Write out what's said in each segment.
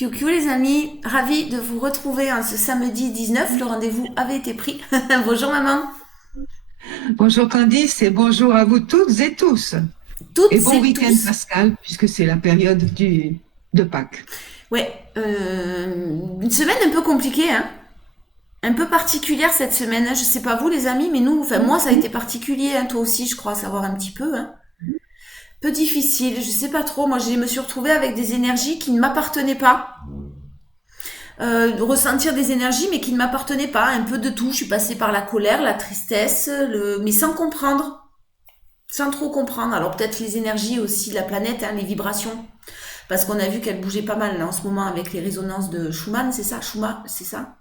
Coucou les amis, ravi de vous retrouver ce samedi 19, le rendez-vous avait été pris. Bonjour maman. Bonjour Candice et bonjour à vous toutes et tous. Et Toutes bon et week-end tous. Pascal, puisque c'est la période de Pâques. Ouais, une semaine un peu compliquée, hein. Un peu particulière cette semaine, hein. Je sais pas vous les amis, mais nous, enfin moi ça a été particulier, hein. Toi aussi je crois savoir un petit peu, hein. Peu difficile, je sais pas trop, moi je me suis retrouvée avec des énergies qui ne m'appartenaient pas. Ressentir des énergies mais qui ne m'appartenaient pas, un peu de tout, je suis passée par la colère, la tristesse, mais sans comprendre. Sans trop comprendre. Alors peut-être les énergies aussi de la planète, hein, les vibrations. Parce qu'on a vu qu'elle bougeait pas mal là, en ce moment avec les résonances de Schumann, c'est ça Schumann, c'est ça.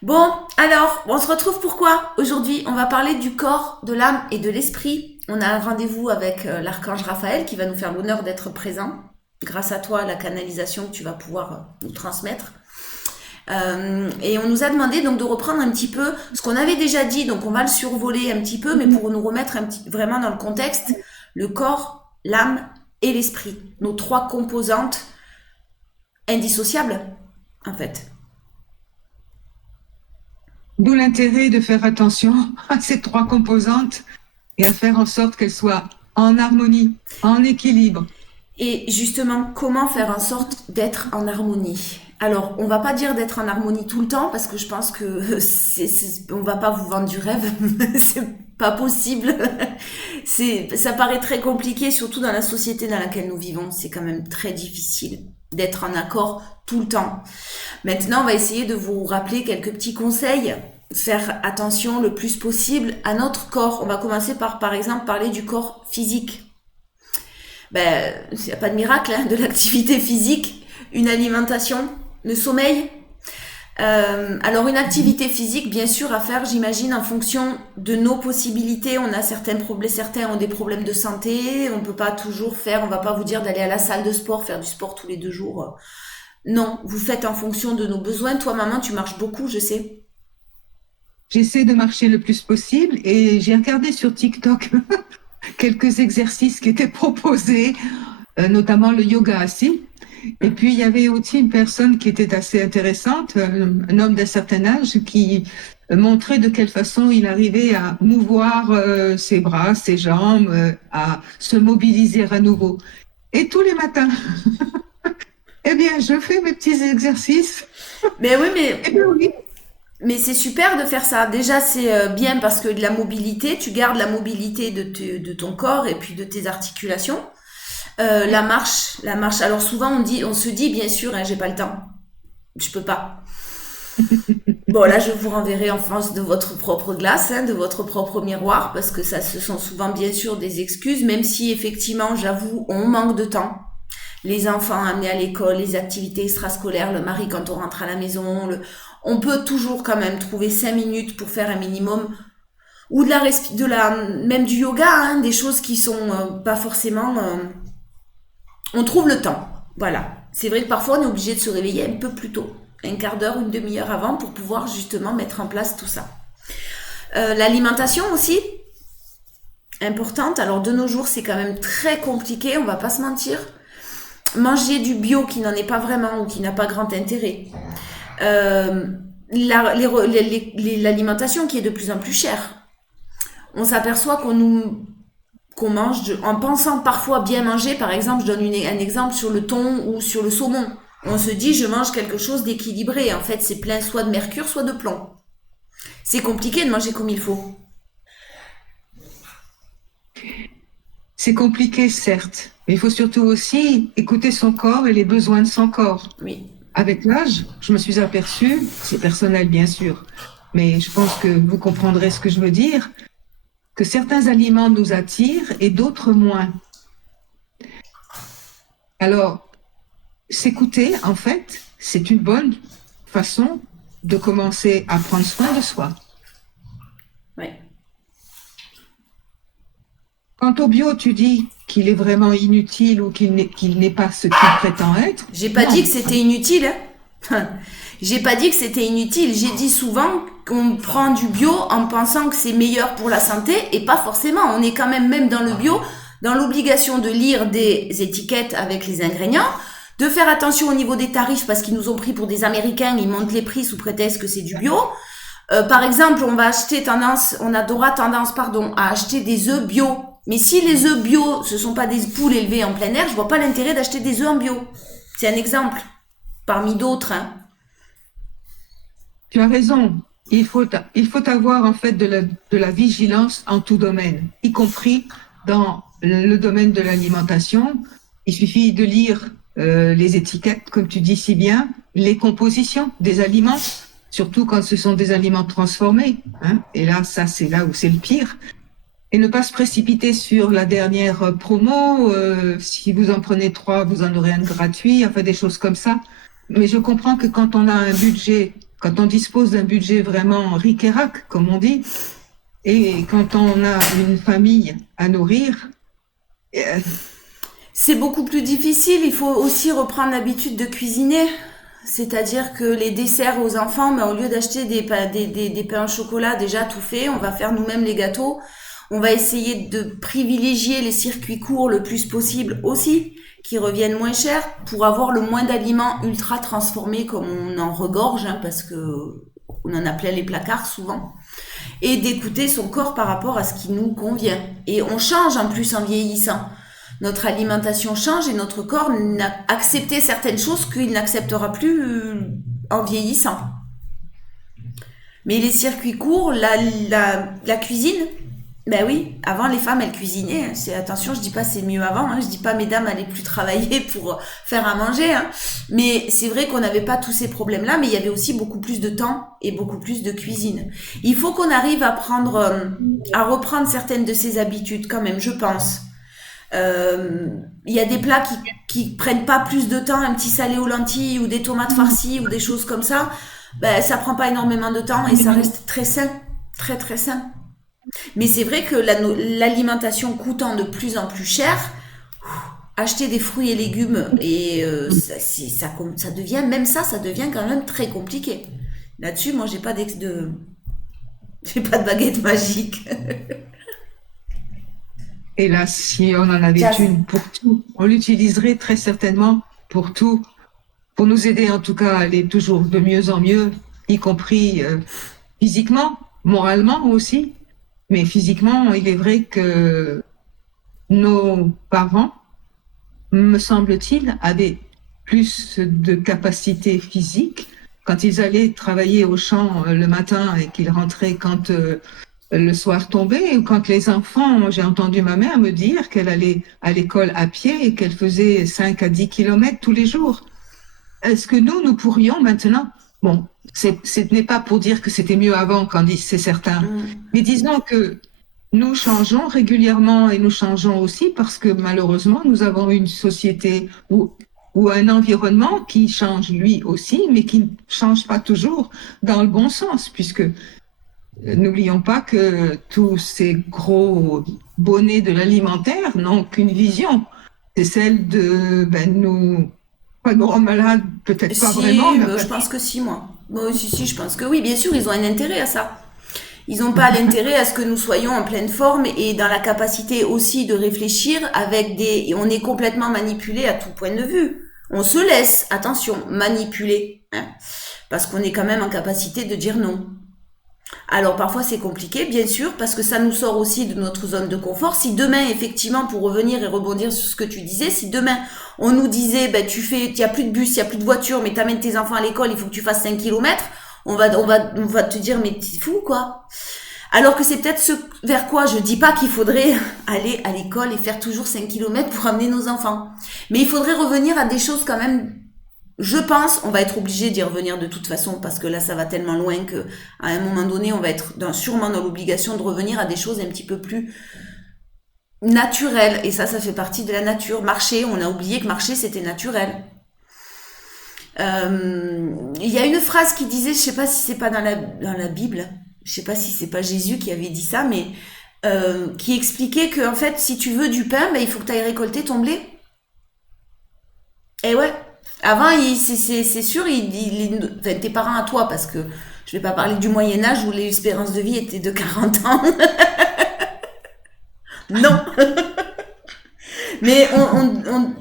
Bon, alors, on se retrouve pourquoi aujourd'hui on va parler du corps, de l'âme et de l'esprit. On a un rendez-vous avec l'archange Raphaël qui va nous faire l'honneur d'être présent. Grâce à toi, la canalisation que tu vas pouvoir nous transmettre. Et on nous a demandé donc de reprendre un petit peu ce qu'on avait déjà dit, donc on va le survoler un petit peu, mais pour nous remettre vraiment dans le contexte, le corps, l'âme et l'esprit, nos trois composantes indissociables en fait. D'où l'intérêt de faire attention à ces trois composantes et à faire en sorte qu'elles soient en harmonie, en équilibre. Et justement, comment faire en sorte d'être en harmonie? Alors, on va pas dire d'être en harmonie tout le temps parce que je pense que on va pas vous vendre du rêve, c'est pas possible. Ça paraît très compliqué, surtout dans la société dans laquelle nous vivons. C'est quand même très difficile d'être en accord tout le temps. Maintenant, on va essayer de vous rappeler quelques petits conseils. Faire attention le plus possible à notre corps. On va commencer par exemple, parler du corps physique. Ben, il n'y a pas de miracle, hein, de l'activité physique, une alimentation, le sommeil. Alors une activité physique, bien sûr, à faire, j'imagine, en fonction de nos possibilités. On a certains problèmes, certains ont des problèmes de santé. On peut pas toujours faire, on va pas vous dire d'aller à la salle de sport, faire du sport tous les 2 jours. Non, vous faites en fonction de nos besoins. Toi, maman, tu marches beaucoup, je sais. J'essaie de marcher le plus possible et j'ai regardé sur TikTok quelques exercices qui étaient proposés, notamment le yoga assis. Et puis, il y avait aussi une personne qui était assez intéressante, un homme d'un certain âge, qui montrait de quelle façon il arrivait à mouvoir ses bras, ses jambes, à se mobiliser à nouveau. Et tous les matins, eh bien, je fais mes petits exercices. Mais oui, Eh bien oui, mais c'est super de faire ça. Déjà, c'est bien parce que de la mobilité, tu gardes la mobilité de ton corps et puis de tes articulations. La marche. Alors souvent on se dit bien sûr, hein, j'ai pas le temps, je peux pas. Bon là, je vous renverrai en face de votre propre glace, hein, de votre propre miroir, parce que ça, ce sont souvent bien sûr des excuses, même si effectivement, j'avoue, on manque de temps. Les enfants amenés à l'école, les activités extrascolaires, le mari quand on rentre à la maison, on peut toujours quand même trouver 5 minutes pour faire un minimum ou même du yoga, hein, des choses qui sont pas forcément on trouve le temps. Voilà. C'est vrai que parfois on est obligé de se réveiller un peu plus tôt, un quart d'heure, une demi-heure avant pour pouvoir justement mettre en place tout ça. L'alimentation aussi, importante. Alors de nos jours c'est quand même très compliqué, on va pas se mentir. Manger du bio qui n'en est pas vraiment ou qui n'a pas grand intérêt. L'alimentation qui est de plus en plus chère. On s'aperçoit qu'on mange en pensant parfois bien manger. Par exemple, je donne un exemple sur le thon ou sur le saumon. On se dit, je mange quelque chose d'équilibré. En fait, c'est plein soit de mercure, soit de plomb. C'est compliqué de manger comme il faut. c'est compliqué, certes, mais il faut surtout aussi écouter son corps et les besoins de son corps. Oui. Avec l'âge, je me suis aperçue, c'est personnel bien sûr, mais je pense que vous comprendrez ce que je veux dire, que certains aliments nous attirent et d'autres moins. Alors, s'écouter, en fait, c'est une bonne façon de commencer à prendre soin de soi. Ouais. Quant au bio, tu dis qu'il est vraiment inutile ou qu'il n'est pas ce qu'il prétend être. J'ai pas dit Non. que c'était inutile. Hein. J'ai pas dit que c'était inutile. J'ai dit souvent qu'on prend du bio en pensant que c'est meilleur pour la santé et pas forcément. On est quand même dans le bio, dans l'obligation de lire des étiquettes avec les ingrédients, de faire attention au niveau des tarifs parce qu'ils nous ont pris pour des Américains, ils montent les prix sous prétexte que c'est du bio. Par exemple, on aura tendance, à acheter des œufs bio. Mais si les œufs bio, ce sont pas des poules élevées en plein air, je vois pas l'intérêt d'acheter des œufs en bio. C'est un exemple, parmi d'autres. Hein. Tu as raison. Il faut avoir en fait de la vigilance en tout domaine, y compris dans le domaine de l'alimentation. Il suffit de lire les étiquettes, comme tu dis si bien, les compositions des aliments, surtout quand ce sont des aliments transformés. Hein. Et là, ça, c'est là où c'est le pire. Et ne pas se précipiter sur la dernière promo. Si vous en prenez 3, vous en aurez un gratuit. Enfin, des choses comme ça. Mais je comprends que quand on a un budget, quand on dispose d'un budget vraiment ric et rac, comme on dit, et quand on a une famille à nourrir, c'est beaucoup plus difficile. Il faut aussi reprendre l'habitude de cuisiner. C'est-à-dire que les desserts aux enfants, au lieu d'acheter des pains au chocolat déjà tout faits, on va faire nous-mêmes les gâteaux. On va essayer de privilégier les circuits courts le plus possible aussi, qui reviennent moins cher, pour avoir le moins d'aliments ultra transformés comme on en regorge, hein, parce que on en a plein les placards souvent. Et d'écouter son corps par rapport à ce qui nous convient. Et on change en plus en vieillissant. Notre alimentation change et notre corps a accepté certaines choses qu'il n'acceptera plus en vieillissant. Mais les circuits courts, la cuisine, ben oui, avant les femmes elles cuisinaient. Attention, je dis pas c'est mieux avant. Hein, je dis pas mesdames allaient plus travailler pour faire à manger. Hein, mais c'est vrai qu'on n'avait pas tous ces problèmes-là, mais il y avait aussi beaucoup plus de temps et beaucoup plus de cuisine. Il faut qu'on arrive à reprendre certaines de ces habitudes quand même, je pense. Il y a des plats qui prennent pas plus de temps, un petit salé aux lentilles ou des tomates farcies ou des choses comme ça. Ben ça prend pas énormément de temps et ça reste très sain, très très sain. Mais c'est vrai que l'alimentation coûtant de plus en plus cher, acheter des fruits et légumes et ça devient même ça devient quand même très compliqué. Là-dessus, moi j'ai pas de baguette magique. Hélas, si on en avait une pour tout, on l'utiliserait très certainement pour tout, pour nous aider en tout cas à aller toujours de mieux en mieux, y compris physiquement, moralement aussi. Mais physiquement, il est vrai que nos parents, me semble-t-il, avaient plus de capacité physique quand ils allaient travailler au champ le matin et qu'ils rentraient quand le soir tombait, ou quand les enfants, j'ai entendu ma mère me dire qu'elle allait à l'école à pied et qu'elle faisait 5 à 10 kilomètres tous les jours. Est-ce que nous pourrions maintenant, bon, ce n'est pas pour dire que c'était mieux avant, quand c'est certain, mais disons que nous changeons régulièrement et nous changeons aussi parce que malheureusement, nous avons une société ou un environnement qui change lui aussi, mais qui ne change pas toujours dans le bon sens, puisque n'oublions pas que tous ces gros bonnets de l'alimentaire n'ont qu'une vision, c'est celle de nous pas nous rendre malades, peut-être pas vraiment. Mais je pense que si, moi. Si, je pense que oui, bien sûr, ils ont un intérêt à ça. Ils n'ont pas l'intérêt à ce que nous soyons en pleine forme et dans la capacité aussi de réfléchir et on est complètement manipulé à tout point de vue. On se laisse, attention, manipuler, hein, parce qu'on est quand même en capacité de dire non. Alors parfois c'est compliqué, bien sûr, parce que ça nous sort aussi de notre zone de confort. Si demain, effectivement, pour revenir et rebondir sur ce que tu disais, si demain on nous disait, il y a plus de bus, il y a plus de voiture, mais t'amènes tes enfants à l'école, il faut que tu fasses 5 kilomètres, on va te dire, mais t'es fou, quoi. Alors que c'est peut-être ce vers quoi je dis pas qu'il faudrait aller à l'école et faire toujours 5 kilomètres pour amener nos enfants. Mais il faudrait revenir à des choses quand même. Je pense, on va être obligé d'y revenir de toute façon parce que là ça va tellement loin que à un moment donné on va être sûrement dans l'obligation de revenir à des choses un petit peu plus naturelles et ça fait partie de la nature. Marcher, on a oublié que marcher c'était naturel. Il y a une phrase qui disait, je sais pas si c'est pas dans la Bible, je sais pas si c'est pas Jésus qui avait dit ça, mais qui expliquait que en fait si tu veux du pain, il faut que tu ailles récolter ton blé. Et ouais. Avant, c'est sûr, tes parents à toi, parce que je vais pas parler du Moyen-Âge où l'espérance de vie était de 40 ans. Non. Mais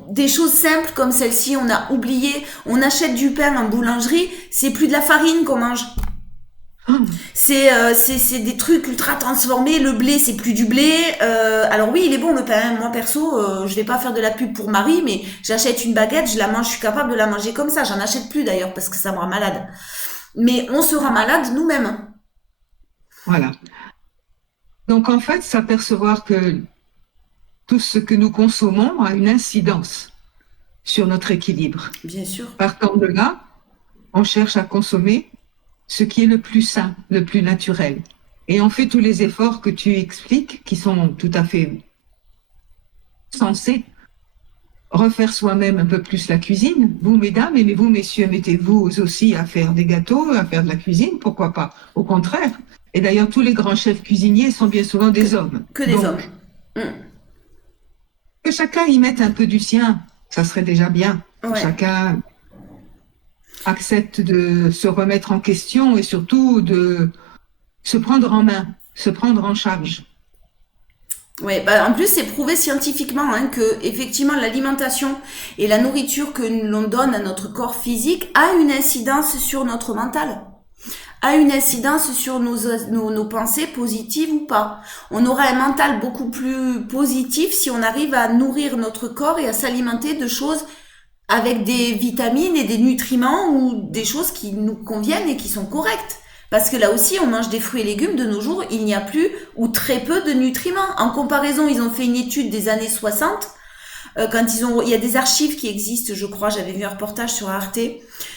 des choses simples comme celle-ci, on a oublié, on achète du pain en boulangerie, c'est plus de la farine qu'on mange. C'est des trucs ultra transformés. Le blé, c'est plus du blé. Alors oui, il est bon le pain. Moi perso, je vais pas faire de la pub pour Marie, mais j'achète une baguette, je la mange, je suis capable de la manger comme ça. J'en achète plus d'ailleurs parce que ça me rend malade. Mais on sera malade nous-mêmes. Voilà. Donc en fait, s'apercevoir que tout ce que nous consommons a une incidence sur notre équilibre. Bien sûr. Partant de là, on cherche à consommer ce qui est le plus sain, le plus naturel. Et on fait tous les efforts que tu expliques, qui sont tout à fait censés. Refaire soi-même un peu plus la cuisine. Vous, mesdames, et vous, messieurs, mettez-vous aussi à faire des gâteaux, à faire de la cuisine, pourquoi pas? Au contraire. Et d'ailleurs, tous les grands chefs cuisiniers sont bien souvent des hommes. Que des hommes. Que chacun y mette un peu du sien, ça serait déjà bien. Ouais. Chacun accepte de se remettre en question et surtout de se prendre en main, se prendre en charge. Ouais, bah en plus c'est prouvé scientifiquement que effectivement l'alimentation et la nourriture que l'on donne à notre corps physique a une incidence sur notre mental, a une incidence sur nos pensées positives ou pas. On aura un mental beaucoup plus positif si on arrive à nourrir notre corps et à s'alimenter de choses avec des vitamines et des nutriments ou des choses qui nous conviennent et qui sont correctes. Parce que là aussi, on mange des fruits et légumes de nos jours, il n'y a plus ou très peu de nutriments. En comparaison, ils ont fait une étude des années 60, il y a des archives qui existent, je crois, j'avais vu un reportage sur Arte,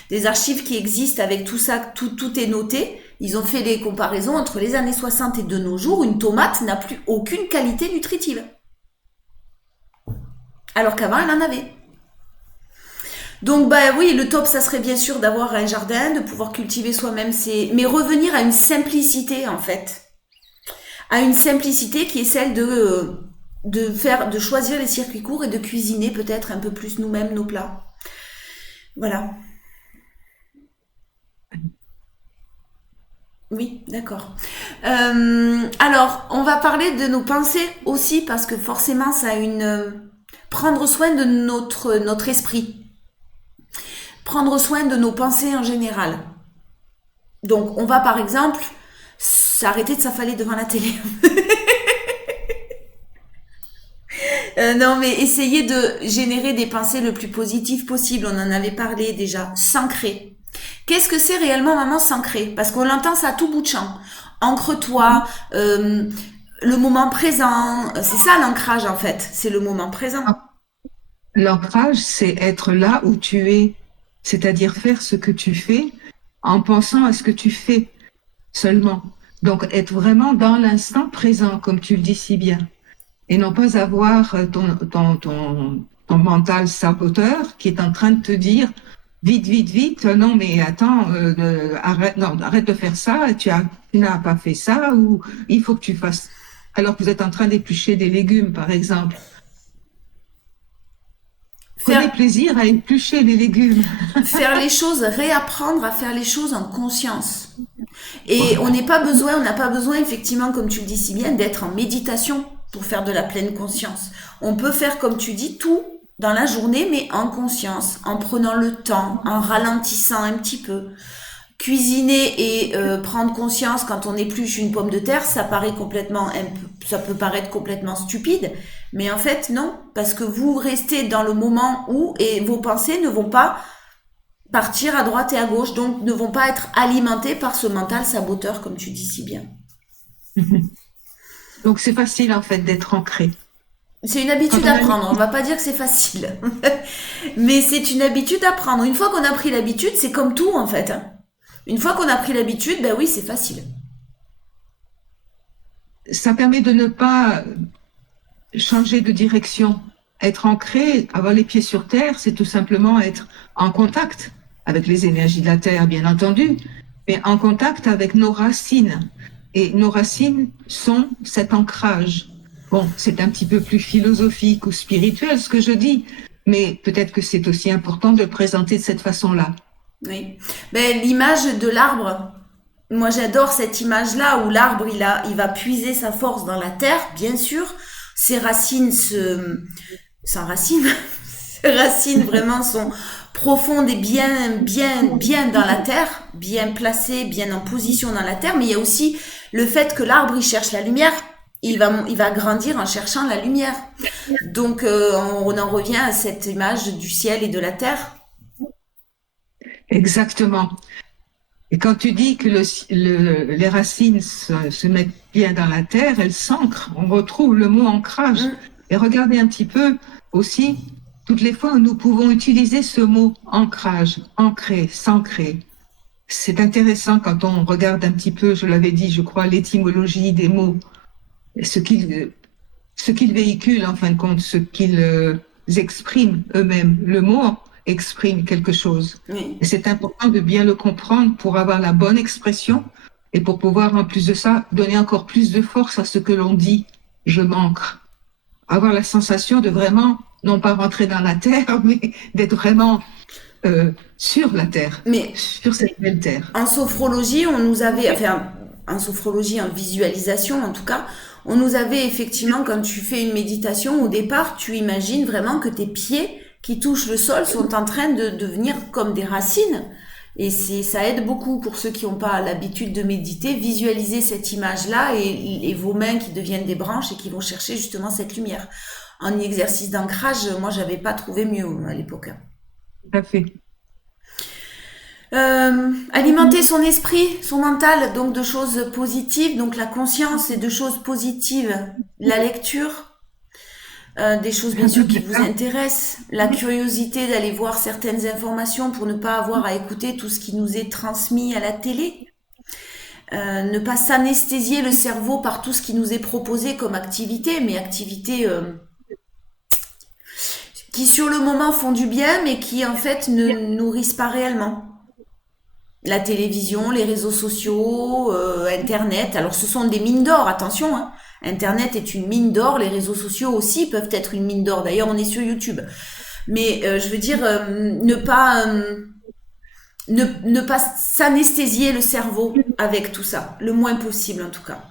des archives qui existent avec tout ça, tout est noté. Ils ont fait des comparaisons entre les années 60 et de nos jours, une tomate n'a plus aucune qualité nutritive. Alors qu'avant, elle en avait. Donc bah oui, le top, ça serait bien sûr d'avoir un jardin, de pouvoir cultiver soi-même mais revenir à une simplicité en fait, à une simplicité qui est celle de choisir les circuits courts et de cuisiner peut-être un peu plus nous-mêmes nos plats. Voilà. Oui, d'accord. Alors, on va parler de nos pensées aussi parce que forcément, ça a prendre soin de notre esprit. Prendre soin de nos pensées en général. Donc, on va par exemple s'arrêter de s'affaler devant la télé. Non, mais essayer de générer des pensées le plus positives possible. On en avait parlé déjà. S'ancrer. Qu'est-ce que c'est réellement, maman, s'ancrer? Parce qu'on l'entend ça à tout bout de champ. Ancre-toi, le moment présent. C'est ça l'ancrage en fait. C'est le moment présent. L'ancrage, c'est être là où tu es. C'est-à-dire faire ce que tu fais en pensant à ce que tu fais seulement. Donc, être vraiment dans l'instant présent, comme tu le dis si bien. Et non pas avoir ton mental saboteur qui est en train de te dire vite, vite, vite, non mais attends, arrête de faire ça, tu n'as pas fait ça, ou il faut que tu fasses. Alors que vous êtes en train d'éplucher des légumes, par exemple. Prenez plaisir à éplucher les légumes. Faire les choses, réapprendre à faire les choses en conscience. Et on n'a pas besoin effectivement, comme tu le dis si bien, d'être en méditation pour faire de la pleine conscience. On peut faire, comme tu dis, tout dans la journée, mais en conscience, en prenant le temps, en ralentissant un petit peu. Cuisiner et prendre conscience quand on épluche une pomme de terre, ça peut paraître complètement stupide, mais en fait non, parce que vous restez dans le moment où et vos pensées ne vont pas partir à droite et à gauche, donc ne vont pas être alimentées par ce mental saboteur, comme tu dis si bien. Donc c'est facile en fait d'être ancré. C'est une habitude à prendre, on va pas dire que c'est facile, mais c'est une habitude à prendre. Une fois qu'on a pris l'habitude, c'est comme tout en fait. Une fois qu'on a pris l'habitude, ben oui, c'est facile. Ça permet de ne pas changer de direction. Être ancré, avoir les pieds sur terre, c'est tout simplement être en contact avec les énergies de la terre, bien entendu, mais en contact avec nos racines. Et nos racines sont cet ancrage. Bon, c'est un petit peu plus philosophique ou spirituel ce que je dis, mais peut-être que c'est aussi important de le présenter de cette façon-là. Oui. Ben, l'image de l'arbre, moi j'adore cette image-là où l'arbre il va puiser sa force dans la terre, bien sûr. Ses racines s'enracinent. Ses racines vraiment sont profondes et bien dans la terre, bien placées, bien en position dans la terre. Mais il y a aussi le fait que l'arbre, il cherche la lumière. Il va grandir en cherchant la lumière. Donc, on en revient à cette image du ciel et de la terre. Exactement. Et quand tu dis que les racines se mettent bien dans la terre, elles s'ancrent. On retrouve le mot ancrage. Et regardez un petit peu aussi, toutes les fois où nous pouvons utiliser ce mot ancrage, ancrer, s'ancrer. C'est intéressant quand on regarde un petit peu, je l'avais dit, je crois, l'étymologie des mots, ce qu'ils véhiculent en fin de compte, ce qu'ils expriment eux-mêmes. Le mot exprime quelque chose. Oui. Et c'est important de bien le comprendre pour avoir la bonne expression et pour pouvoir, en plus de ça, donner encore plus de force à ce que l'on dit. Je m'ancre. Avoir la sensation de vraiment, non pas rentrer dans la terre, mais d'être vraiment sur la terre, Mais sur cette belle terre. en sophrologie, on nous avait, enfin, en sophrologie, en visualisation en tout cas, on nous avait effectivement, quand tu fais une méditation, au départ, tu imagines vraiment que tes pieds qui touchent le sol sont en train de devenir comme des racines. Et ça aide beaucoup pour ceux qui n'ont pas l'habitude de méditer, visualiser cette image-là et vos mains qui deviennent des branches et qui vont chercher justement cette lumière. En exercice d'ancrage, moi, j'avais pas trouvé mieux à l'époque. Tout à fait. Alimenter son esprit, son mental, donc de choses positives, donc la conscience et de choses positives, la lecture, des choses bien sûr qui vous intéressent, la curiosité d'aller voir certaines informations pour ne pas avoir à écouter tout ce qui nous est transmis à la télé, ne pas s'anesthésier le cerveau par tout ce qui nous est proposé comme activité, mais activités qui sur le moment font du bien, mais qui en fait ne nourrissent pas réellement. La télévision, les réseaux sociaux, Internet. Alors ce sont des mines d'or, attention, hein. Internet est une mine d'or, les réseaux sociaux aussi peuvent être une mine d'or. D'ailleurs, on est sur YouTube. Mais je veux dire, ne pas s'anesthésier le cerveau avec tout ça, le moins possible en tout cas.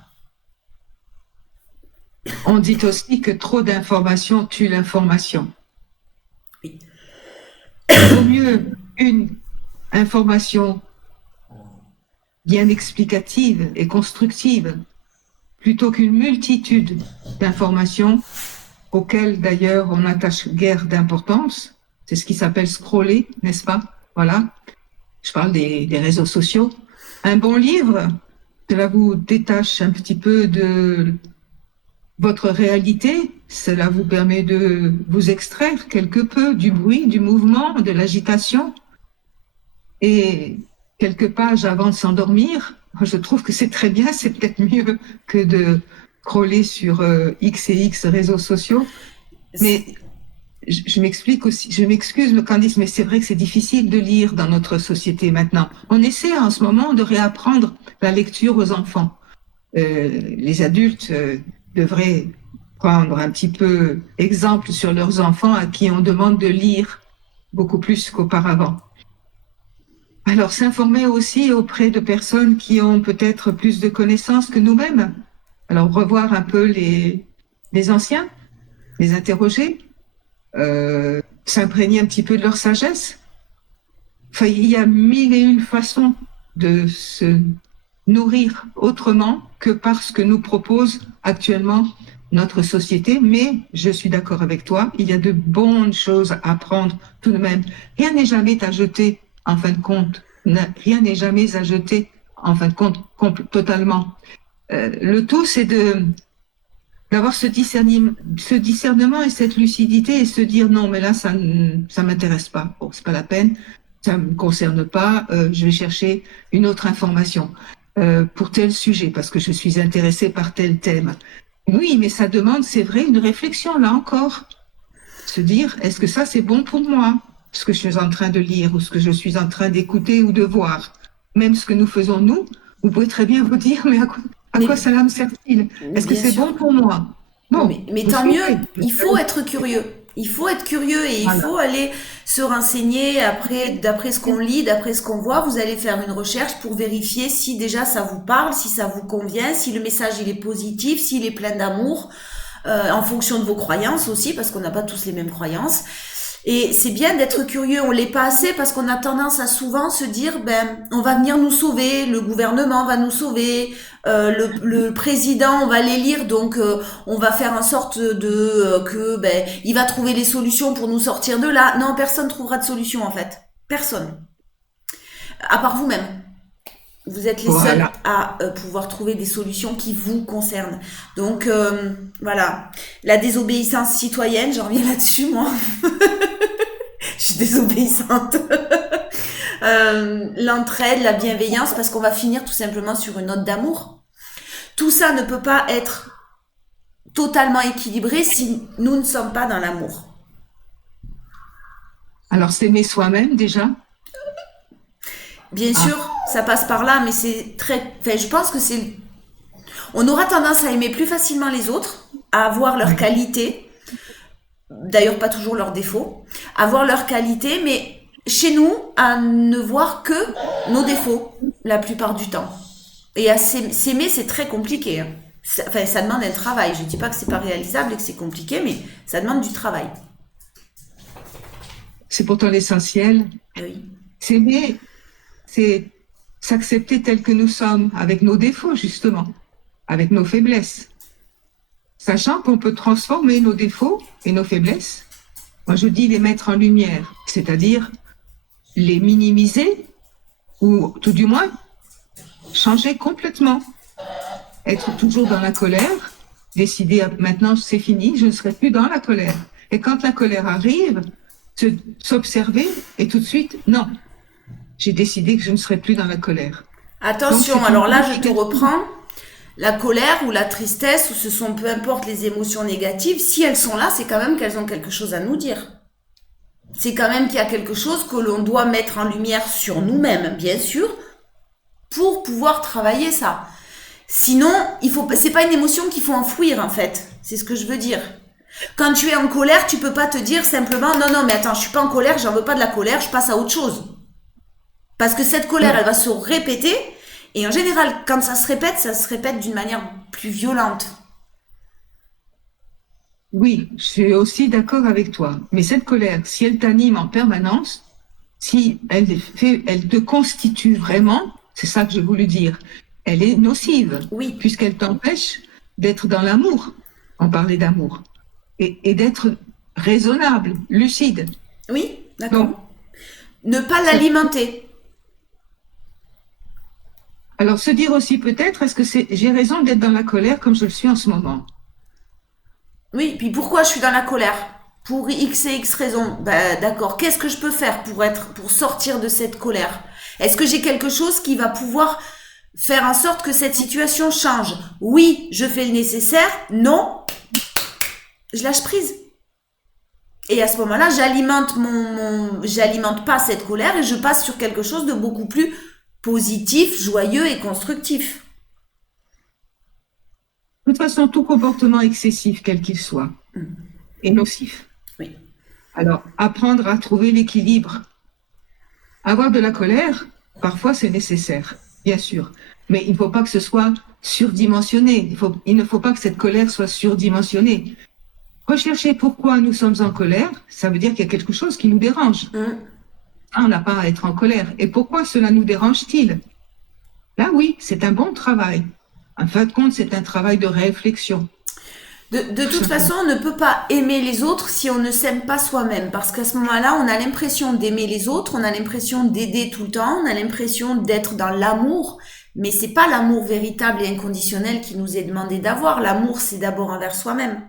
On dit aussi que trop d'informations tue l'information. Oui. Il vaut mieux une information bien explicative et constructive plutôt qu'une multitude d'informations auxquelles d'ailleurs on n'attache guère d'importance. C'est ce qui s'appelle scroller, n'est-ce pas? Voilà. Je parle des réseaux sociaux. Un bon livre, cela vous détache un petit peu de votre réalité. Cela vous permet de vous extraire quelque peu du bruit, du mouvement, de l'agitation. Et quelques pages avant de s'endormir, je trouve que c'est très bien, c'est peut-être mieux que de scroller sur X et X réseaux sociaux. Mais je m'explique aussi, je m'excuse, Candice, mais c'est vrai que c'est difficile de lire dans notre société maintenant. On essaie en ce moment de réapprendre la lecture aux enfants. Les adultes devraient prendre un petit peu exemple sur leurs enfants à qui on demande de lire beaucoup plus qu'auparavant. Alors, s'informer aussi auprès de personnes qui ont peut-être plus de connaissances que nous-mêmes. Alors, revoir un peu les anciens, les interroger, s'imprégner un petit peu de leur sagesse. Enfin, il y a mille et une façons de se nourrir autrement que par ce que nous propose actuellement notre société. Mais je suis d'accord avec toi, il y a de bonnes choses à apprendre tout de même. Rien n'est jamais à jeter en fin de compte. Rien n'est jamais à jeter en fin de compte totalement. Le tout, c'est d'avoir ce discernement et cette lucidité et se dire non, mais là, ça m'intéresse pas. Bon, c'est pas la peine, ça me concerne pas. Je vais chercher une autre information pour tel sujet parce que je suis intéressée par tel thème. Oui, mais ça demande, c'est vrai, une réflexion là encore. Se dire, est-ce que ça c'est bon pour moi, ce que je suis en train de lire ou ce que je suis en train d'écouter ou de voir. Même ce que nous faisons nous, vous pouvez très bien vous dire, mais à quoi cela me sert-il? Est-ce que c'est bon pour moi? Bon, mais tant mieux, il faut être curieux. Il faut être curieux et il faut aller se renseigner d'après ce qu'on lit, d'après ce qu'on voit. Vous allez faire une recherche pour vérifier si déjà ça vous parle, si ça vous convient, si le message il est positif, s'il est plein d'amour. en fonction de vos croyances aussi, parce qu'on n'a pas tous les mêmes croyances. Et c'est bien d'être curieux, on l'est pas assez parce qu'on a tendance à souvent se dire, ben, on va venir nous sauver, le gouvernement va nous sauver, le président, on va l'élire, donc on va faire en sorte que, ben, il va trouver les solutions pour nous sortir de là. Non, personne trouvera de solution en fait, personne, à part vous-même. Vous êtes les seuls Voilà. à pouvoir trouver des solutions qui vous concernent. Donc voilà, la désobéissance citoyenne, j'en reviens là-dessus moi. Je suis désobéissante. L'entraide, la bienveillance, parce qu'on va finir tout simplement sur une note d'amour. Tout ça ne peut pas être totalement équilibré si nous ne sommes pas dans l'amour. Alors, s'aimer soi-même déjà. Bien sûr, ça passe par là, mais c'est très... Enfin, je pense que c'est... On aura tendance à aimer plus facilement les autres, à avoir leurs Oui. qualités, d'ailleurs pas toujours leurs défauts, à voir leurs qualités, mais chez nous, à ne voir que nos défauts la plupart du temps. Et à s'aimer, c'est très compliqué. Hein. Enfin, ça demande un travail. Je dis pas que c'est pas réalisable et que c'est compliqué, mais ça demande du travail. C'est pourtant l'essentiel. Oui. S'aimer, c'est s'accepter tel que nous sommes, avec nos défauts, justement, avec nos faiblesses. Sachant qu'on peut transformer nos défauts et nos faiblesses, moi je dis les mettre en lumière, c'est-à-dire les minimiser ou tout du moins changer complètement. Être toujours dans la colère, décider maintenant c'est fini, je ne serai plus dans la colère. Et quand la colère arrive, s'observer et tout de suite, non, j'ai décidé que je ne serai plus dans la colère. Donc Attention, c'est alors une là, bouche je te de- reprends. La colère ou la tristesse, ou ce sont peu importe les émotions négatives, si elles sont là, c'est quand même qu'elles ont quelque chose à nous dire. C'est quand même qu'il y a quelque chose que l'on doit mettre en lumière sur nous-mêmes, bien sûr, pour pouvoir travailler ça. Sinon, c'est pas une émotion qu'il faut enfouir, en fait. C'est ce que je veux dire. Quand tu es en colère, tu peux pas te dire simplement, non, non, mais attends, je suis pas en colère, j'en veux pas de la colère, je passe à autre chose. Parce que cette colère, elle va se répéter. Et en général, quand ça se répète d'une manière plus violente. Oui, je suis aussi d'accord avec toi. Mais cette colère, si elle t'anime en permanence, si elle te constitue vraiment, c'est ça que j'ai voulu dire, elle est nocive, Oui, puisqu'elle t'empêche d'être dans l'amour. On parlait d'amour. Et d'être raisonnable, lucide. oui, Donc, d'accord. Ne pas c'est- l'alimenter. alors se dire aussi peut-être, est-ce que j'ai raison d'être dans la colère comme je le suis en ce moment? Oui, puis pourquoi je suis dans la colère? Pour X et X raisons. Bah, d'accord. Qu'est-ce que je peux faire pour sortir de cette colère? Est-ce que j'ai quelque chose qui va pouvoir faire en sorte que cette situation change? Oui, je fais le nécessaire. Non, je lâche prise. Et à ce moment-là, j'alimente pas cette colère et je passe sur quelque chose de beaucoup plus positif, joyeux et constructif. De toute façon, tout comportement excessif, quel qu'il soit, est nocif. Oui. Alors, apprendre à trouver l'équilibre. Avoir de la colère, parfois c'est nécessaire, bien sûr. Mais il ne faut pas que ce soit surdimensionné. Il ne faut pas que cette colère soit surdimensionnée. Rechercher pourquoi nous sommes en colère, ça veut dire qu'il y a quelque chose qui nous dérange. On n'a pas à être en colère. Et pourquoi cela nous dérange-t-il? Là, oui, c'est un bon travail. En fin de compte, c'est un travail de réflexion. De Tout toute simplement. façon, on ne peut pas aimer les autres si on ne s'aime pas soi-même. Parce qu'à ce moment-là, on a l'impression d'aimer les autres, on a l'impression d'aider tout le temps, on a l'impression d'être dans l'amour. Mais c'est pas l'amour véritable et inconditionnel qui nous est demandé d'avoir. L'amour, c'est d'abord envers soi-même.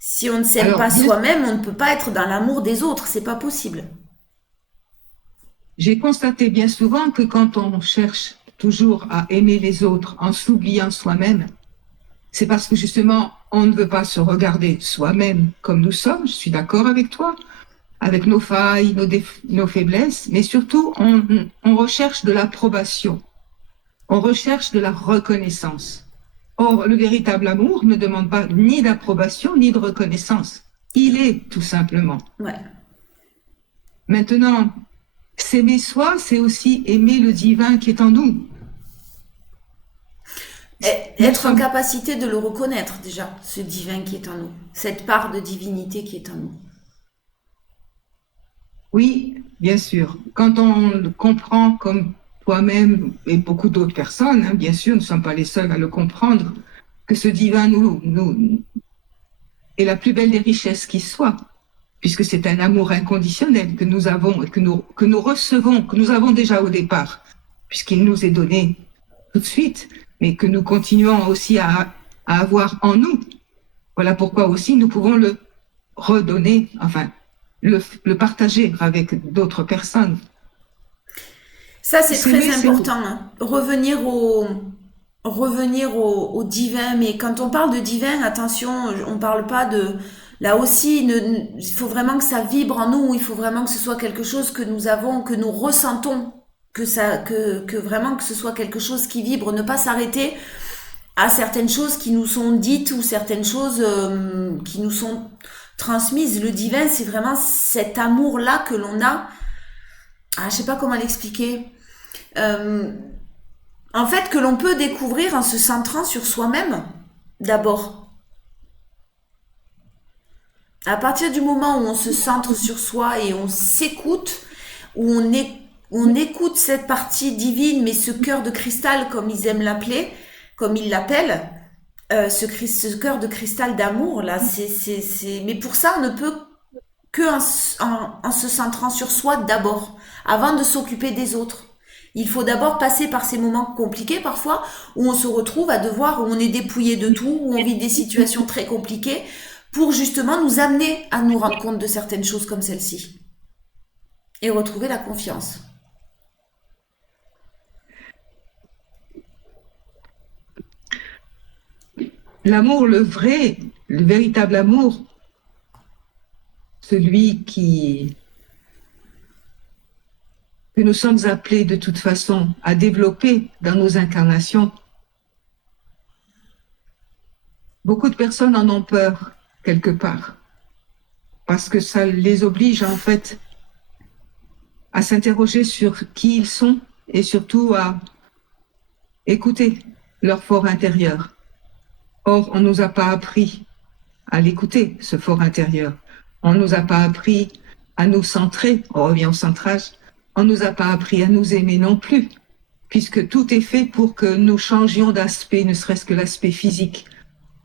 Si on ne s'aime Alors, pas soi-même, on ne peut pas être dans l'amour des autres. C'est pas possible. j'ai constaté bien souvent que quand on cherche toujours à aimer les autres en s'oubliant soi-même, c'est parce que justement, on ne veut pas se regarder soi-même comme nous sommes, je suis d'accord avec toi, avec nos failles, nos faiblesses, mais surtout, on recherche de l'approbation, on recherche de la reconnaissance. Or, le véritable amour ne demande pas ni d'approbation ni de reconnaissance. Il est tout simplement. Ouais. Maintenant, s'aimer soi, c'est aussi aimer le divin qui est en nous. Nous Être en sommes, capacité de le reconnaître déjà, ce divin qui est en nous, cette part de divinité qui est en nous. oui, bien sûr. Quand on comprend comme toi-même et beaucoup d'autres personnes, hein, bien sûr, nous ne sommes pas les seuls à le comprendre, que ce divin nous est la plus belle des richesses qui soit, puisque c'est un amour inconditionnel que nous avons et que nous recevons, que nous avons déjà au départ, puisqu'il nous est donné tout de suite, mais que nous continuons aussi à avoir en nous. Voilà pourquoi aussi nous pouvons le redonner, enfin, le partager avec d'autres personnes. Ça, c'est très S'aimer, c'est... important, hein. Revenir au divin. Mais quand on parle de divin, attention, on parle pas de, là aussi, il faut vraiment que ça vibre en nous. Il faut vraiment que ce soit quelque chose que nous avons, que nous ressentons. Que vraiment que ce soit quelque chose qui vibre, ne pas s'arrêter à certaines choses qui nous sont dites ou certaines choses qui nous sont transmises. Le divin, c'est vraiment cet amour-là que l'on a. Ah, je sais pas comment l'expliquer. Euh, En fait, que l'on peut découvrir en se centrant sur soi-même, d'abord. À partir du moment où on se centre sur soi et on s'écoute, où on écoute cette partie divine, mais ce cœur de cristal, comme ils aiment l'appeler, comme ils l'appellent, ce cœur de cristal d'amour, là, mais pour ça, on ne peut que en se centrant sur soi d'abord, avant de s'occuper des autres. Il faut d'abord passer par ces moments compliqués parfois, où on se retrouve à devoir, où on est dépouillé de tout, où on vit des situations très compliquées, pour justement nous amener à nous rendre compte de certaines choses comme celle-ci. Et retrouver la confiance. L'amour, le vrai, le véritable amour, celui que nous sommes appelés de toute façon à développer dans nos incarnations. Beaucoup de personnes en ont peur quelque part parce que ça les oblige en fait à s'interroger sur qui ils sont et surtout à écouter leur fort intérieur. Or, on ne nous a pas appris à l'écouter, ce fort intérieur. On ne nous a pas appris à nous centrer, on revient au centrage, on ne nous a pas appris à nous aimer non plus, puisque tout est fait pour que nous changions d'aspect, ne serait-ce que l'aspect physique.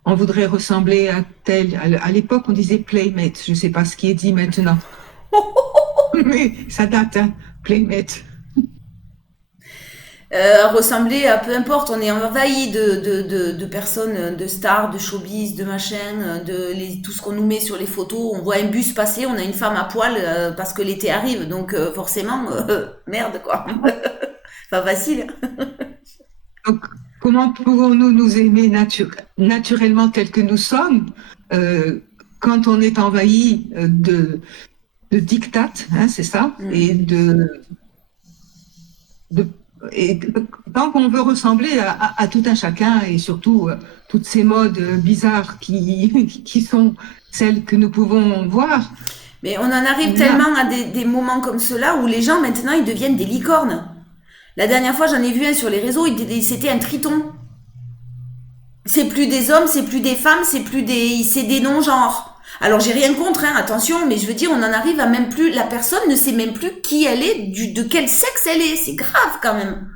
On voudrait ressembler à tel, à l'époque on disait playmate, je ne sais pas ce qui est dit maintenant, mais ça date, hein, playmate. Ressembler à peu importe, on est envahi de personnes, de stars, de showbiz, de machin, tout ce qu'on nous met sur les photos. On voit un bus passer, on a une femme à poil parce que l'été arrive, donc forcément, merde quoi. Pas facile. Donc, comment pouvons-nous nous aimer naturellement tels que nous sommes quand on est envahi de diktats, hein, c'est ça, Mm. de, et tant qu'on veut ressembler à tout un chacun et surtout toutes ces modes bizarres qui sont celles que nous pouvons voir, Mais on en arrive là, tellement à des moments comme cela où les gens maintenant ils deviennent des licornes. La dernière fois j'en ai vu un sur les réseaux, c'était un triton. C'est plus des hommes, c'est plus des femmes, c'est des non-genres. Alors j'ai rien contre, hein, attention, mais je veux dire, on en arrive à même plus, la personne ne sait même plus qui elle est, de quel sexe elle est. C'est grave quand même.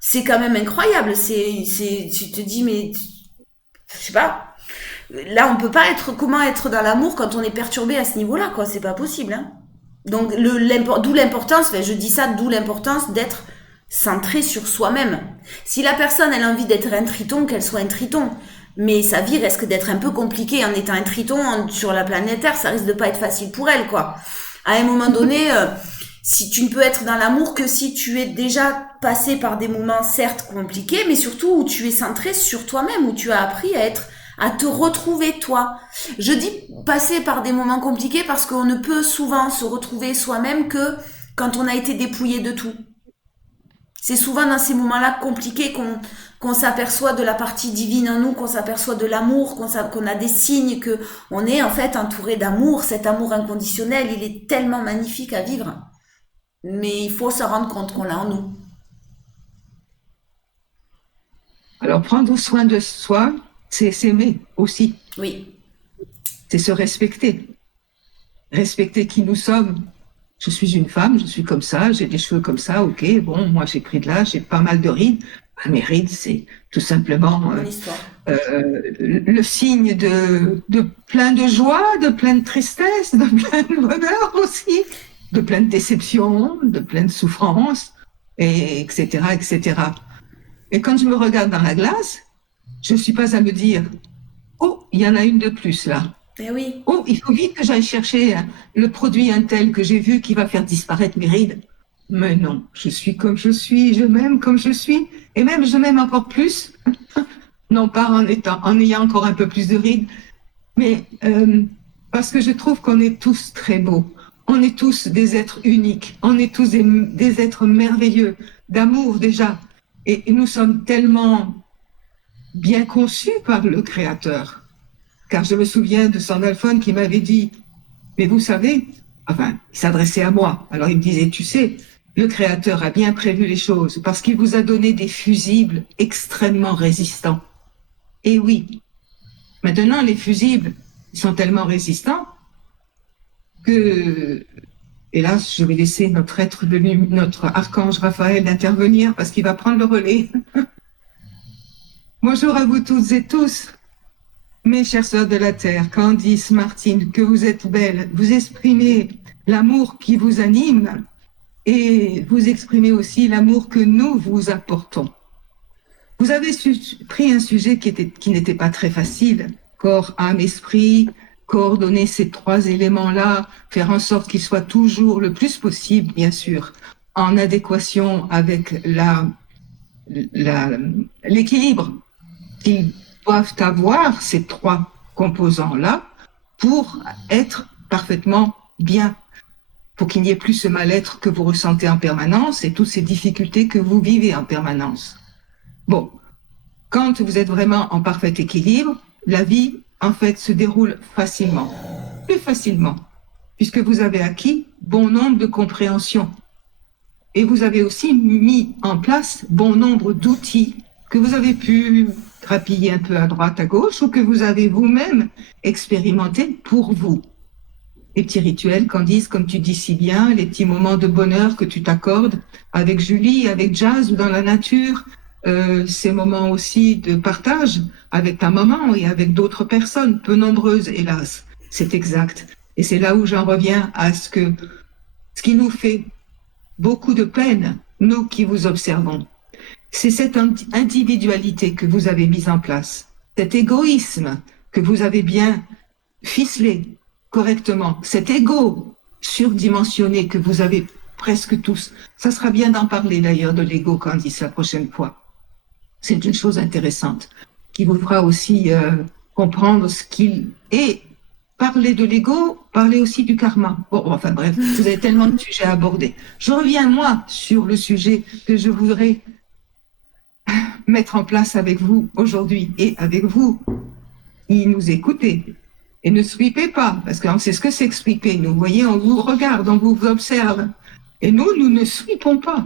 C'est quand même incroyable. Tu te dis, mais, je sais pas. Là, on peut pas comment être dans l'amour quand on est perturbé à ce niveau-là, quoi. C'est pas possible, hein. Donc, d'où l'importance, enfin, je dis ça, d'où l'importance d'être centré sur soi-même. Si la personne elle a envie d'être un triton, qu'elle soit un triton. Mais sa vie risque d'être un peu compliquée en étant un triton sur la planète Terre, ça risque de pas être facile pour elle, quoi. À un moment donné, si tu ne peux être dans l'amour que si tu es déjà passé par des moments certes compliqués, mais surtout où tu es centré sur toi-même, où tu as appris à te retrouver toi. Je dis passer par des moments compliqués parce qu'on ne peut souvent se retrouver soi-même que quand on a été dépouillé de tout. C'est souvent dans ces moments-là compliqués qu'on s'aperçoit de la partie divine en nous, qu'on s'aperçoit de l'amour, qu'on a des signes que on est en fait entouré d'amour. Cet amour inconditionnel, il est tellement magnifique à vivre. Mais il faut se rendre compte qu'on l'a en nous. Alors, prendre soin de soi, c'est s'aimer aussi. Oui. C'est se respecter. Respecter qui nous sommes. Je suis une femme, je suis comme ça, j'ai des cheveux comme ça, ok, bon, moi j'ai pris de l'âge, j'ai pas mal de rides. Ben, mes rides, c'est tout simplement Mon histoire. le signe de plein de joie, de plein de tristesse, de plein de bonheur aussi, de plein de déceptions, de plein de souffrances, et etc., etc. Et quand je me regarde dans la glace, je ne suis pas à me dire, oh, il y en a une de plus là. Eh oui. Oh, il faut vite que j'aille chercher le produit Intel que j'ai vu qui va faire disparaître mes rides. Mais non, je suis comme je suis, je m'aime comme je suis, et même je m'aime encore plus, non pas en ayant encore un peu plus de rides, mais parce que je trouve qu'on est tous très beaux. On est tous des êtres uniques, on est tous des êtres merveilleux, d'amour déjà. Et nous sommes tellement bien conçus par le Créateur. Car je me souviens de son Alphone qui m'avait dit, mais vous savez, enfin, il s'adressait à moi. Alors il me disait, tu sais, le Créateur a bien prévu les choses parce qu'il vous a donné des fusibles extrêmement résistants. Et oui, maintenant les fusibles sont tellement résistants que, hélas, je vais laisser notre archange Raphaël intervenir parce qu'il va prendre le relais. Bonjour à vous toutes et tous. Mes chères sœurs de la terre, Candice, Martine, que vous êtes belles, vous exprimez l'amour qui vous anime et vous exprimez aussi l'amour que nous vous apportons. Vous avez pris un sujet qui n'était pas très facile, corps, âme, esprit, coordonner ces trois éléments-là, faire en sorte qu'ils soient toujours le plus possible, bien sûr, en adéquation avec l'équilibre qu'ils doivent avoir, ces trois composants-là, pour être parfaitement bien, pour qu'il n'y ait plus ce mal-être que vous ressentez en permanence et toutes ces difficultés que vous vivez en permanence. Bon, quand vous êtes vraiment en parfait équilibre, la vie, en fait, se déroule facilement, plus facilement, puisque vous avez acquis bon nombre de compréhensions. Et vous avez aussi mis en place bon nombre d'outils que vous avez pu grappiller un peu à droite, à gauche, ou que vous avez vous-même expérimenté pour vous. Les petits rituels, Candice, comme tu dis si bien, les petits moments de bonheur que tu t'accordes avec Julie, avec Jazz ou dans la nature, ces moments aussi de partage avec ta maman et avec d'autres personnes, peu nombreuses, hélas. C'est exact. Et c'est là où j'en reviens à ce qui nous fait beaucoup de peine, nous qui vous observons. C'est cette individualité que vous avez mise en place, cet égoïsme que vous avez bien ficelé correctement, cet ego surdimensionné que vous avez presque tous. Ça sera bien d'en parler d'ailleurs de l'ego, Candice, la prochaine fois. C'est une chose intéressante qui vous fera aussi comprendre ce qu'il est. Parler de l'ego, parler aussi du karma. Bon, enfin bref, vous avez tellement de sujets à aborder. Je reviens, moi, sur le sujet que je voudrais mettre en place avec vous aujourd'hui et avec vous qui nous écoutez. Et ne sweepez pas, parce qu'on sait ce que c'est que sweeper. Nous, vous voyez, on vous regarde, on vous observe. Et nous ne sweepons pas.